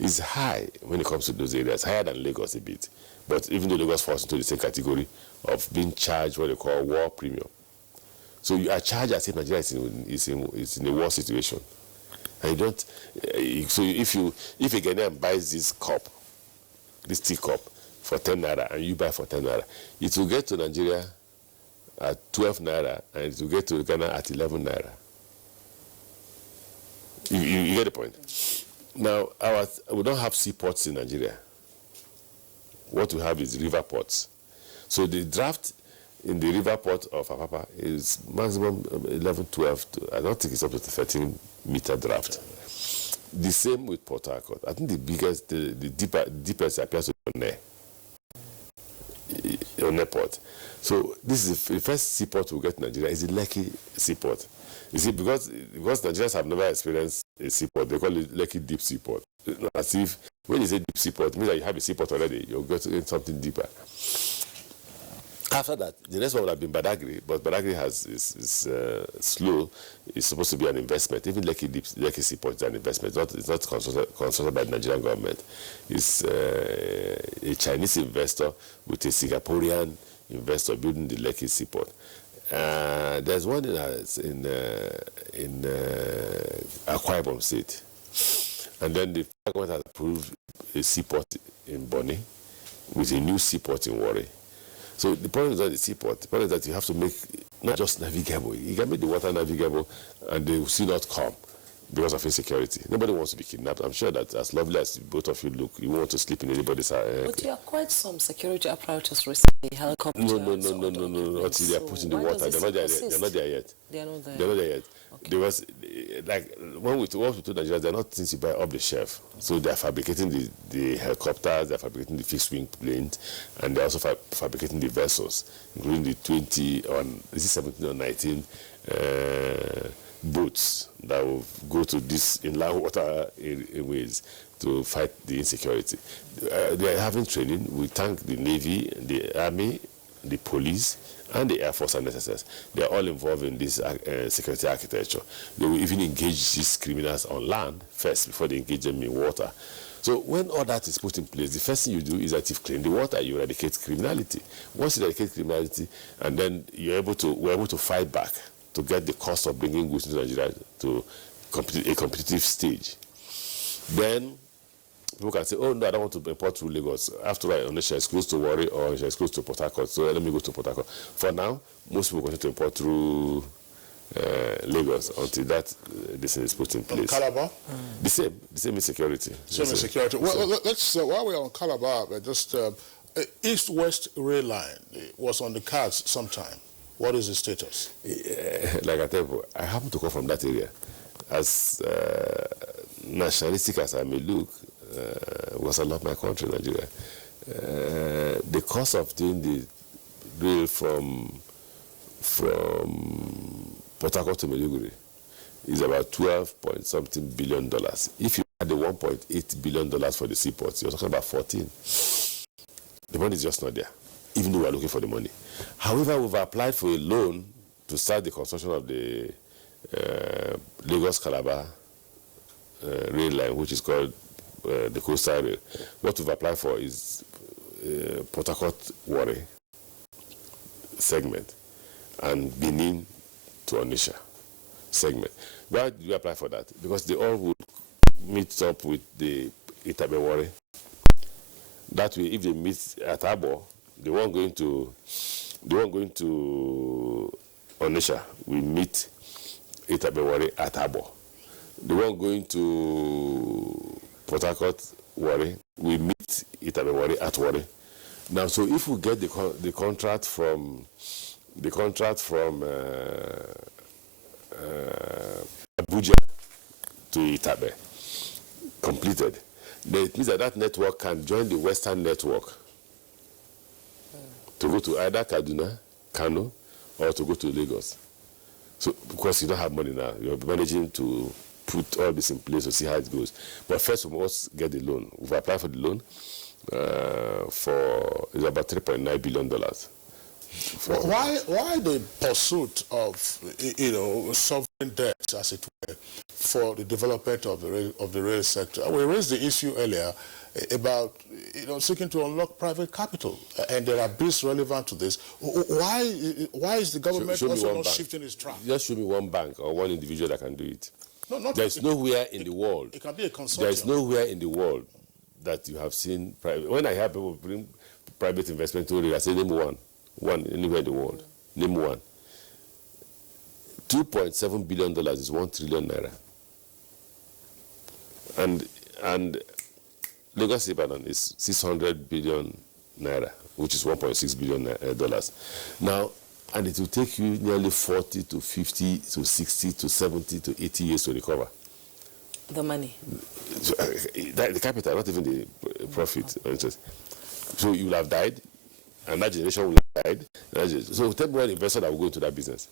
is high when it comes to those areas, higher than Lagos a bit. But even though Lagos falls into the same category of being charged what they call war premium. So you are charged as if Nigeria is in a war situation. And you don't, so if a Ghanaian buys this tea cup for 10 naira and you buy for 10 naira, it will get to Nigeria at 12 naira and it will get to Ghana at 11 naira. You get the point? Now, we don't have seaports in Nigeria. What we have is river ports. So the draft in the river port of Apapa is maximum 11, 12, I don't think it's up to the 13-meter draft. The same with Port Harcourt. I think the biggest, the deepest appears to be Onne Port. So this is the first seaport we'll get in Nigeria is the Lekki Seaport. You see, because Nigerians have never experienced a seaport, they call it Lekki Deep Seaport. As if when you say deep seaport, it means that you have a seaport already, you'll get something deeper. After that, the next one would have been Badagry, but Badagry is slow. It's supposed to be an investment. Even Lekki Seaport is an investment. It's not consulted by the Nigerian government. It's a Chinese investor with a Singaporean investor building the Lekki Seaport. There's one in Akwa Ibom State. And then the government has approved a seaport in Bonny with a new seaport in Warri. So the problem is not the seaport. The problem is that you have to make not just navigable. You can make the water navigable and they will still not come. because of insecurity. Nobody wants to be kidnapped. I'm sure that as lovely as both of you look, you won't want to sleep in anybody's house. But there are quite some security apparatus recently, helicopters. No. Until they are put in the water. They're not there yet. They're not there yet. They're not there. They're not there yet. Okay. There was, like, when we told Nigerians, they're not things you buy off the shelf. So they're fabricating the helicopters, they're fabricating the fixed-wing planes, and they're also fabricating the vessels, including the 20 or is it 17 or 19 boats that will go to these inland water ways to fight the insecurity. They are having training. We thank the Navy, the Army, the police, and the Air Force and SSS. They are all involved in this security architecture. They will even engage these criminals on land first before they engage them in water. So when all that is put in place, the first thing you do is that you clean the water, you eradicate criminality. Once you eradicate criminality, and then we're able to fight back to get the cost of bringing goods into Nigeria to a competitive stage. Then people can say, oh no, I don't want to import through Lagos. After all, Onitsha is close to Warri or Onitsha is close to Port Harcourt, so let me go to Port Harcourt. For now, most people continue to import through Lagos until that this is put in place. Calabar? The same insecurity. Same insecurity. Well, let's, while we're on Calabar, just East-West rail line was on the cards sometime. What is the status? Like I tell you, I happen to come from that area. As nationalistic as I may look, because I love my country, Nigeria. The cost of doing the rail from Port Harcourt to Maiduguri is about $12-point-something billion. If you add the $1.8 billion for the seaports, you're talking about 14. The money is just not there, even though we're looking for the money. However, we've applied for a loan to start the construction of the Lagos-Calabar rail line, which is called the coastal rail. What we've applied for is Port Harcourt-Warri segment and Benin to Onitsha segment. Why do we apply for that? Because they all would meet up with the Itabe-Warri. That way, if they meet at Abo, the one going to Onitsha will meet Itabe-Warri at Abo. The one going to Port Harcourt-Warri will meet Itabe-Warri at Warri. Now, so if we get the contract from Abuja to Itabe completed, then it means that network can join the Western network to go to either Kaduna, Kano, or to go to Lagos. So, because you don't have money now, you're managing to put all this in place to see how it goes. But first, we must get the loan. We've applied for the loan it's about $3.9 billion. Why the pursuit of sovereign debt, as it were, for the development of the rail sector? We raised the issue earlier about seeking to unlock private capital, and there are bills relevant to this. Why is the government also not shifting its track? Just show me one bank or one individual that can do it. No, there's nowhere in the world. It can be a consortium. There's nowhere in the world that you have seen private. When I hear people bring private investment to it, I say name one anywhere in the world. Name one. $2.7 billion is 1 trillion naira. And Lagos Ibadan is 600 billion naira, which is $1.6 billion dollars. Now, and it will take you nearly 40 to 50 to 60 to 70 to 80 years to recover. The money. So, the capital, not even the profit or interest. So you will have died, and that generation will have died. So tell me one investor that will go into that business.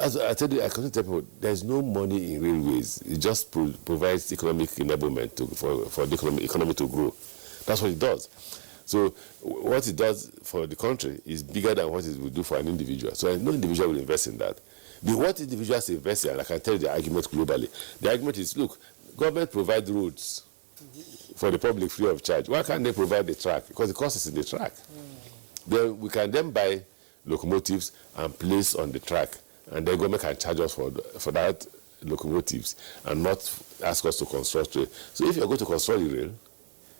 As I tell you, I can tell people, there's no money in railways. It just provides economic enablement for the economy to grow. That's what it does. So what it does for the country is bigger than what it will do for an individual. So no individual will invest in that. What individuals invest in, and I can tell you the argument globally. The argument is, look, government provide roads for the public free of charge. Why can't they provide the track? Because the cost is in the track. Then we can then buy locomotives and place on the track, and then government can charge us for that locomotives and not ask us to construct rail. So if you're going to construct the rail,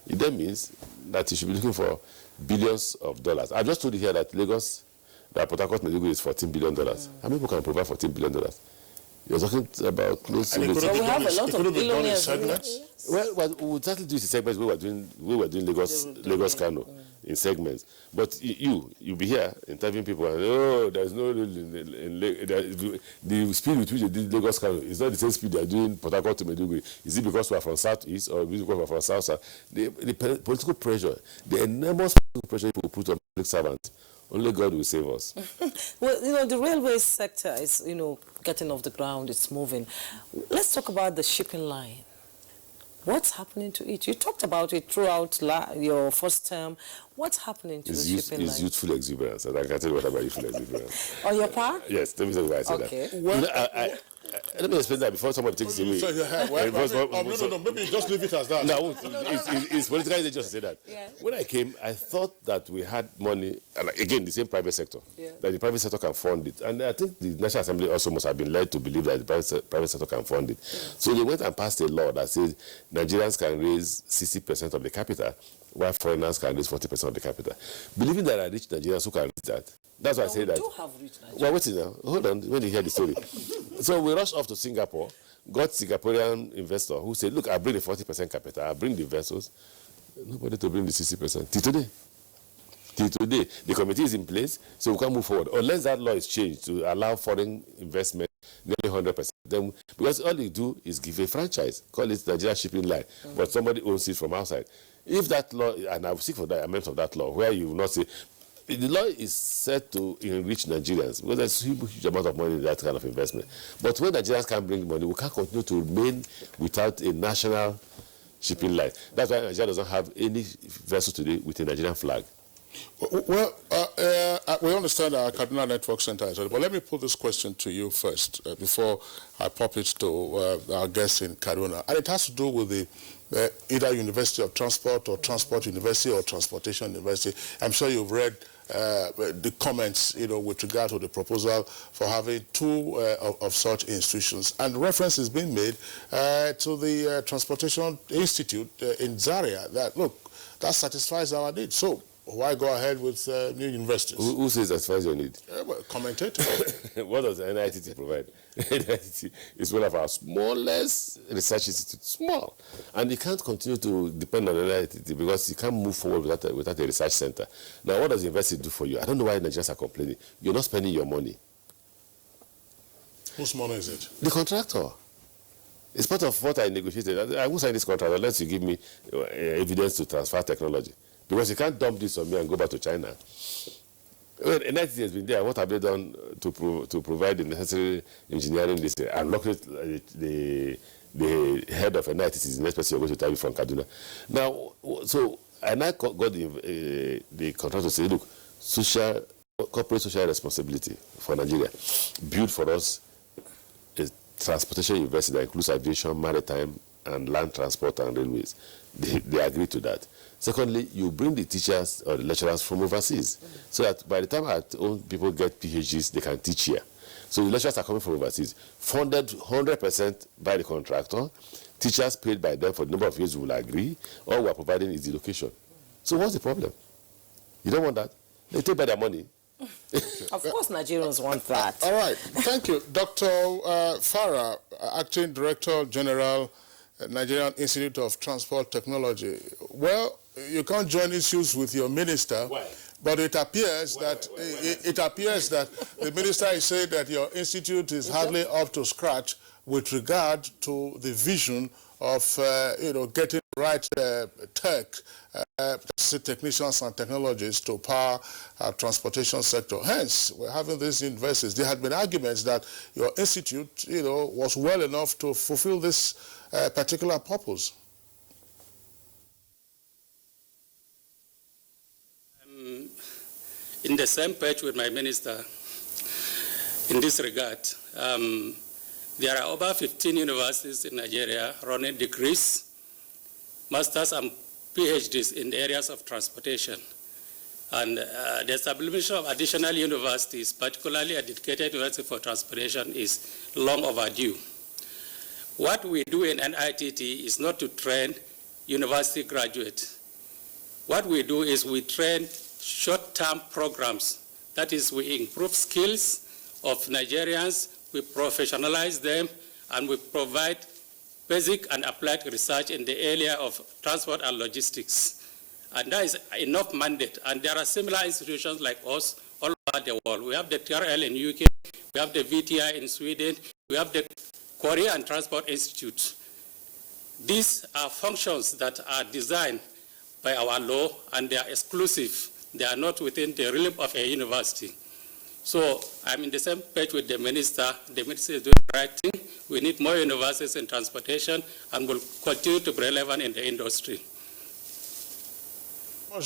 it then means that you should be looking for billions of dollars. I just told you here that Port Harcourt Maiduguri is $14 billion. How many people can provide $14 billion? You're talking about close to... So we have a lot of billionaires. Segments? Well, we exactly do the segments we were doing Lagos Kano in segments. But you be here interviewing people and there's no the speed with which they did Lagos Kano is not the same speed they are doing Port Harcourt to Maiduguri. Is it because we are from Southeast or because we are from South? The political pressure, the enormous political pressure people put on public servants, only God will save us. Well, the railway sector is, getting off the ground, it's moving. Let's talk about the shipping line. What's happening to it? You talked about it throughout your first term. What's happening to the shipping line? It's youthful exuberance, and I can tell you what about youthful exuberance. On your part? Yes, let me tell you why I said that. Well, let me explain that before somebody takes it away. No, maybe just leave it as that. No, it's politically dangerous to say that. Yeah. When I came, I thought that we had money, again, the same private sector, that the private sector can fund it. And I think the National Assembly also must have been led to believe that the private sector can fund it. Yeah. So they went and passed a law that says Nigerians can raise 60% of the capital, while foreigners can raise 40% of the capital. Believing that I reached Nigerians who can reach that. That's why I say that. We do have rich Nigerians. Well, wait now. Hold on, when you hear the story. So we rushed off to Singapore, got Singaporean investor who said, look, I'll bring the 40% capital, I'll bring the vessels. Nobody to bring the 60%. Till today, the committee is in place, so we can move forward. Unless that law is changed to allow foreign investment nearly 100%. Then, because all you do is give a franchise, call it Nigeria Shipping Line, but somebody owns it from outside. If that law, and I will seek for the amendment of that law, where you will not say, the law is set to enrich Nigerians because there's a huge amount of money in that kind of investment. But when Nigerians can't bring money, we can't continue to remain without a national shipping line. That's why Nigeria doesn't have any vessel today with a Nigerian flag. Well, we understand our Kaduna Network Center is ready, but let me put this question to you first before I pop it to our guests in Kaduna. And it has to do with the either University of Transport or Transport University or Transportation University. I'm sure you've read the comments, with regard to the proposal for having two of such institutions. And reference is being made to the Transportation Institute in Zaria that, look, that satisfies our needs. So why go ahead with new universities? Who says that satisfies your need? Well, commentator. What does the NITT provide? NITT is one of our smallest research institutes, small. And you can't continue to depend on the NITT because you can't move forward without a research center. Now, what does the university do for you? I don't know why Nigerians are complaining. You're not spending your money. Whose money is it? The contractor. It's part of what I negotiated. I won't sign this contract unless you give me evidence to transfer technology. Because you can't dump this on me and go back to China. Well, NITT has been there. What have they done to provide the necessary engineering? This and look at the head of NITT is the next person you're going to tell me from Kaduna. Now, so and I got the contract to say, look, corporate social responsibility for Nigeria, build for us a transportation university that includes aviation, maritime, and land transport and railways. They agree to that. Secondly, you bring the teachers or the lecturers from overseas, so that by the time our own people get PhDs, they can teach here. So the lecturers are coming from overseas, funded 100% by the contractor, teachers paid by them for the number of years we will agree, all we are providing is the location. So what's the problem? You don't want that? They take by their money. Of course Nigerians want that. All right, thank you. Dr. Farah, Acting Director General, Nigerian Institute of Transport Technology. Well, you can't join issues with your minister. Why? But it appears that the minister is saying that your institute is hardly up to scratch with regard to the vision of getting the right technicians and technologies to power our transportation sector. Hence, we're having these universities. There had been arguments that your institute, was well enough to fulfill this particular purpose. In the same page with my minister in this regard. There are over 15 universities in Nigeria running degrees, masters and PhDs in the areas of transportation. And the establishment of additional universities, particularly a dedicated university for transportation, is long overdue. What we do in NITT is not to train university graduates. What we do is we train short-term programs. That is, we improve skills of Nigerians we professionalize them, and we provide basic and applied research in the area of transport and logistics. And that is enough mandate. And there are similar institutions like us all over the world. We have the TRL in UK, we have the VTI in Sweden, we have the Korean Transport Institute. These are functions that are designed by our law, and they are exclusive. They are not within the realm of a university. So I'm in the same page with the minister. The minister is doing the right thing. We need more universities in transportation, and will continue to be relevant in the industry.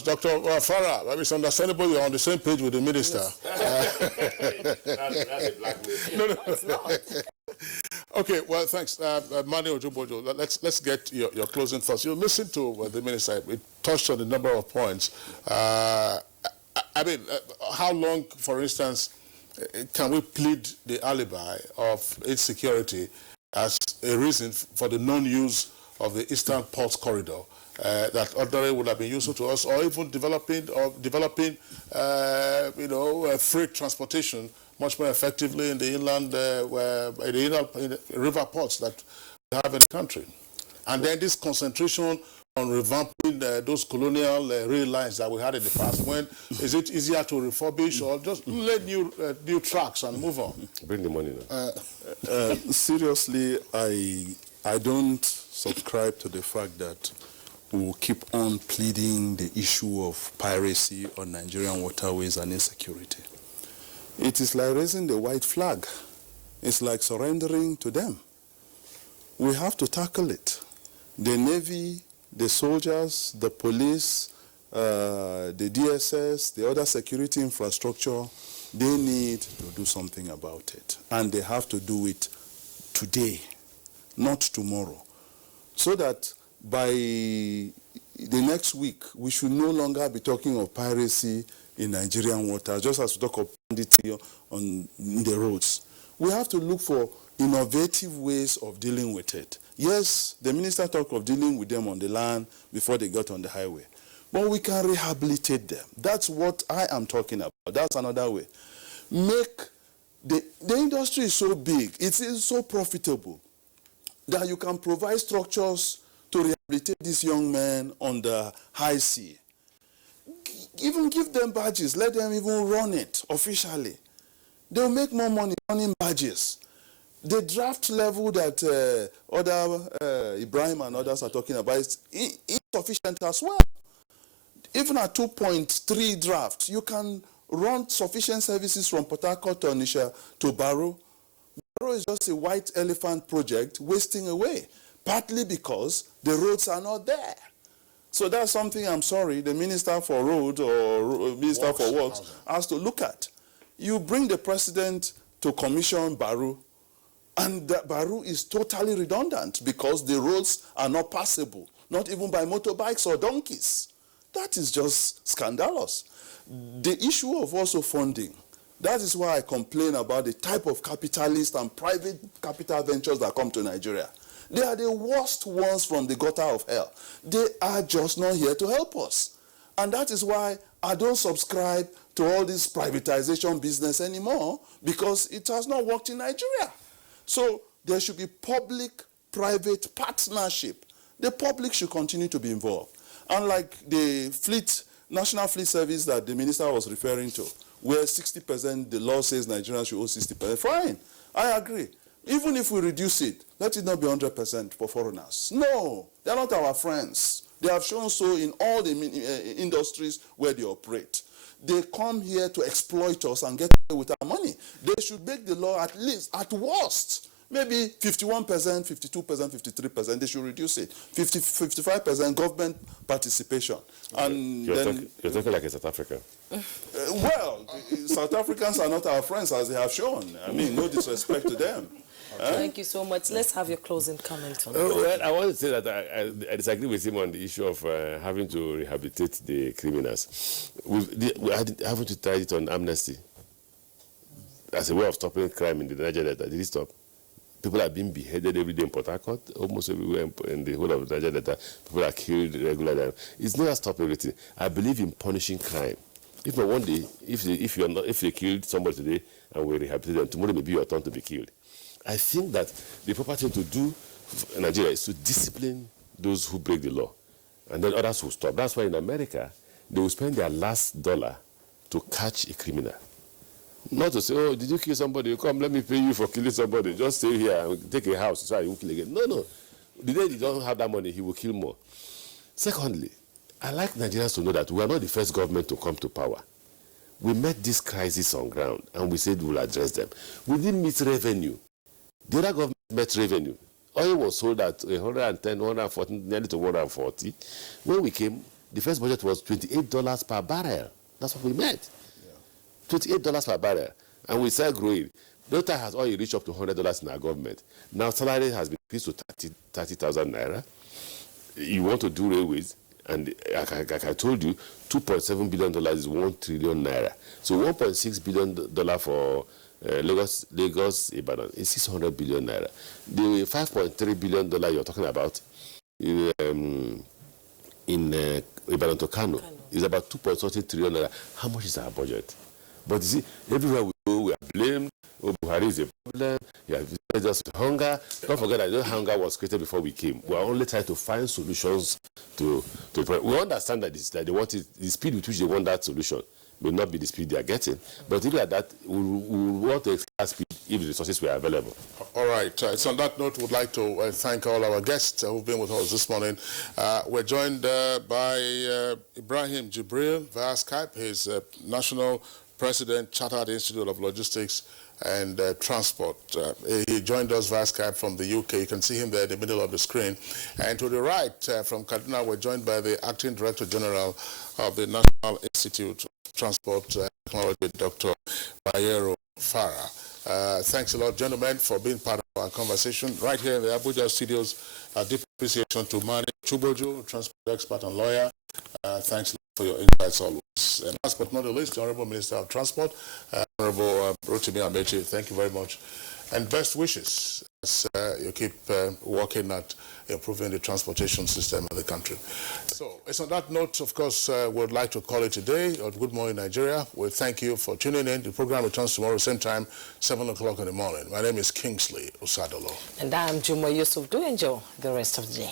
Dr. Farah, it's understandable you're on the same page with the minister. That's a blackmail. No, it's not. Okay, well, thanks. Mani Ojubojo, let's get your closing thoughts. You listened to the minister. It touched on a number of points. I mean, how long, for instance, can we plead the alibi of insecurity as a reason for the non-use of the Eastern Port Corridor that ordinarily would have been useful to us, or even developing freight transportation much more effectively in the inland, in the river ports that we have in the country? And then this concentration on revamping those colonial rail lines that we had in the past. When is it easier to refurbish or just lay new tracks and move on? Bring the money now. Seriously, I don't subscribe to the fact that we will keep on pleading the issue of piracy on Nigerian waterways and insecurity. It is like raising the white flag. It's like surrendering to them. We have to tackle it. The Navy, the soldiers, the police, the DSS, the other security infrastructure, they need to do something about it. And they have to do it today, not tomorrow. So that by the next week, we should no longer be talking of piracy in Nigerian waters, just as we talk of banditry on the roads. We have to look for innovative ways of dealing with it. Yes, the minister talked of dealing with them on the land before they got on the highway. But we can rehabilitate them. That's what I am talking about. That's another way. Make the industry is so big, it is so profitable that you can provide structures to rehabilitate these young men on the high sea. Even give them badges. Let them even run it officially. They'll make more money running badges. The draft level that Ibrahim and others are talking about is insufficient as well. Even at 2.3 drafts, you can run sufficient services from Port Harcourt to Onitsha to Barrow. Barrow is just a white elephant project wasting away, partly because the roads are not there. So that's something, I'm sorry, the Minister for Road or Minister for Works has to look at. You bring the president to commission Barrow, and that Barrow is totally redundant because the roads are not passable, not even by motorbikes or donkeys. That is just scandalous. The issue of also funding, that is why I complain about the type of capitalist and private capital ventures that come to Nigeria. They are the worst ones from the gutter of hell. They are just not here to help us. And that is why I don't subscribe to all this privatization business anymore, because it has not worked in Nigeria. So there should be public-private partnership. The public should continue to be involved. Unlike the National Fleet Service that the minister was referring to, where 60%, the law says Nigerians should own 60%. Fine, I agree. Even if we reduce it, let it not be 100% for foreigners. No, they're not our friends. They have shown so in all the industries where they operate. They come here to exploit us and get away with our money. They should make the law at least, at worst, maybe 51%, 52%, 53%. They should reduce it. 55% government participation. And you're talking like a South Africa. Well, South Africans are not our friends, as they have shown. I mean, no disrespect to them. Thank you so much. Let's have your closing comment on Well, I want to say that I disagree with him on the issue of having to rehabilitate the criminals. Haven't you tried it on amnesty? As a way of stopping crime in the Niger Delta. Did it stop? People are being beheaded every day in Port Harcourt, almost everywhere in the whole of the Niger Delta. People are killed regularly. It's not a stop everything. I believe in punishing crime. If not one day, if they killed somebody today, and we rehabilitate them. Tomorrow may be your turn to be killed. I think that the proper thing to do in Nigeria is to discipline those who break the law, and then others will stop. That's why in America, they will spend their last dollar to catch a criminal. Not to say, oh, did you kill somebody? Come, let me pay you for killing somebody. Just stay here and take a house so I won't kill again. No. The day you don't have that money, he will kill more. Secondly, I like Nigerians to know that we are not the first government to come to power. We met this crisis on ground, and we said we'll address them. We didn't meet revenue. The other government met revenue. Oil was sold at 110, 140, nearly to 140. When we came, the first budget was $28 per barrel. That's what we met. Yeah. $28 per barrel. And we started growing. That time has oil reached up to $100 in our government. Now salary has been increased to 30,000 naira. You want to do railways, and like I told you, $2.7 billion is 1 trillion naira. So $1.6 billion for Lagos Ibadan is 600 billion naira. The $5.3 billion you're talking about in Ibadan to Kano is about 2.something trillion naira. How much is our budget? But you see, everywhere we go, we are blamed. Oh, Buhari is a problem. He has us with hunger. Don't forget that hunger was created before we came. We are only trying to find solutions to the problem. We understand that they want it, the speed with which they want that solution will not be the speed they are getting. But if you are that, we want to extra speed if the resources were available. All right. So on that note, we'd like to thank all our guests who've been with us this morning. We're joined by Ibrahim Jibril via Skype. He's National President, Chartered Institute of Logistics and Transport. He joined us via Skype from the UK. You can see him there in the middle of the screen. And to the right, from Kaduna, we're joined by the Acting Director General of the National Institute of Transport and Technology, Dr. Bayero Farah. Thanks a lot, gentlemen, for being part of our conversation. Right here in the Abuja studios, deep appreciation to Mani Chuboju, transport expert and lawyer. Thanks for your insights always. And last but not the least, the Honorable Minister of Transport, Honorable Rotimi Amechi, thank you very much. And best wishes as you keep working at improving the transportation system of the country. So it's on that note, of course, we'd like to call it a day on Good Morning Nigeria. We thank you for tuning in. The program returns tomorrow, same time, 7 o'clock in the morning. My name is Kingsley Osadolo. And I'm Juma Yusuf. Do enjoy the rest of the day.